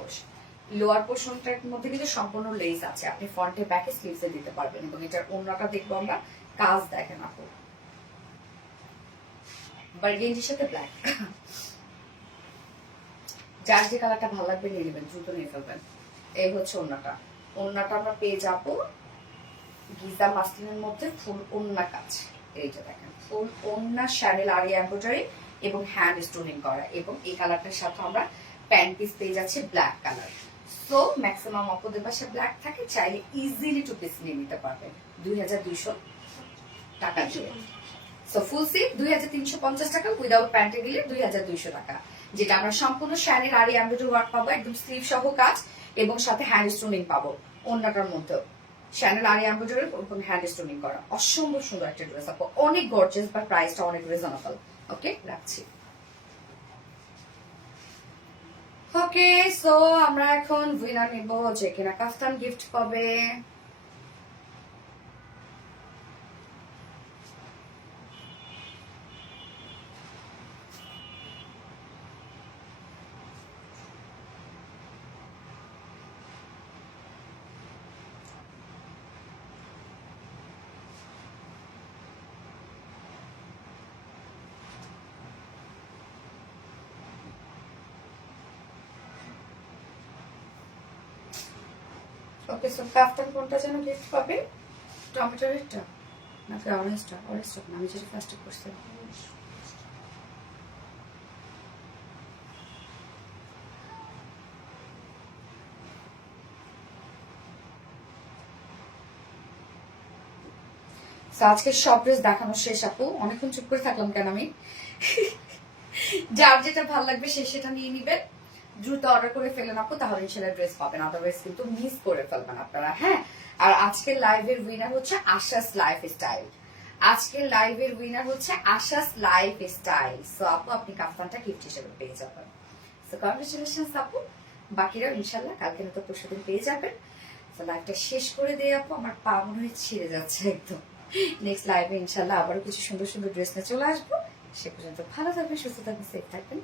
লোয়ার পোর্শনটার মধ্যে কিন্তু সম্পূর্ণ লেস আছে, আপনি ফ্রন্টে ব্যাকে স্লিভসে দিতে পারবেন। এবং এটার ওড়নাটা দেখবো আমরা, কাজ দেখেন আপু, বার্গেন্ডির সাথে ব্ল্যাক। যার যে কালারটা ভালো লাগবে নিয়ে নেবেন, দ্রুত নিয়ে ফেলবেন। এই হচ্ছে ওড়নাটা, ওড়নাটা আমরা পেয়ে যাবো গিজা মাসলিনের মধ্যে ফুল ওড়না কাজ। এই যে দেখেন ফুল ওড়না শাইনি লারি এমব্রয়ডারি এবং হ্যান্ড স্টোনিং করা। এবং এই কালারটার সাথে আমরা প্যান্ট পিস পেয়ে যাচ্ছি ব্ল্যাক কালার। সো ম্যাক্সিমাম অপদের বাসায় ব্ল্যাক থাকে, চাইলে ইজিলি 2 পিস নিয়ে নিতে পারবেন 2200 টাকা দিয়ে। সো ফুল সেট 2350 টাকা, উইদাউট প্যান্টে দিলে 2200 টাকা। যেটা আমরা সম্পূর্ণ শাইনি লারি এমব্রয়ডারি ওয়ার্ক পাবো, একদম স্লিভ সহ কাজ এবং সাথে হ্যান্ড স্টোনিং পাবো অন্যটার মধ্যেও। Channel aari embroidery hand stoning করা, অসম্ভব সুন্দর একটা ড্রেস আপু, অনেক গর্জিয়াস, বাট প্রাইসটা অনেক রিজনেবল। ওকে, রাখছি। ওকে, সো আমরা এখন উইনার নিব, যে কিনা কাফতান গিফট পাবে। ওকে, সো কাফতান কোনটা যেন গিফট পাবে? টমেটোরেরটা নাকি অরেঞ্জটা? অরেঞ্জটা না, আমি যেটা ফার্স্টে করছি। আজকে সব ড্রেস দেখানো শেষ আপু, অনেকক্ষণ চুপ করে থাকলাম কেন আমি? যার যেটা ভালো লাগবে সে সেটা নিয়ে নিবেন, দ্রুত অর্ডার করে ফেলেন আপু, তাহলে ইনশাআল্লাহ ড্রেস পাবেন, আদারওয়াইজ কিন্তু মিস করে ফেলবেন আপনারা। হ্যাঁ, আর আজকের লাইভের উইনার হচ্ছে আশাস লাইফ স্টাইল। আজকের লাইভের উইনার হচ্ছে আশাস লাইফ স্টাইল। সো আপু, আপনি কাফতানটা গিফট হিসেবে পেয়ে যাবেন। সো কংগ্রেচুলেশনস আপু, বাকিরাও ইনশাআল্লাহ কালকে নয়তো পরশুদিন পেয়ে যাবেন। তো লাইভটা শেষ করে দিয়ে আপু, আমার পা মনে হয় ছিঁড়ে যাচ্ছে একদম। নেক্সট লাইভে ইনশাআল্লাহ আবারও কিছু সুন্দর সুন্দর ড্রেস নিয়ে চলে আসবো। সে পর্যন্ত ভালো থাকবেন, সুস্থ থাকবেন, সেফ থাকবেন।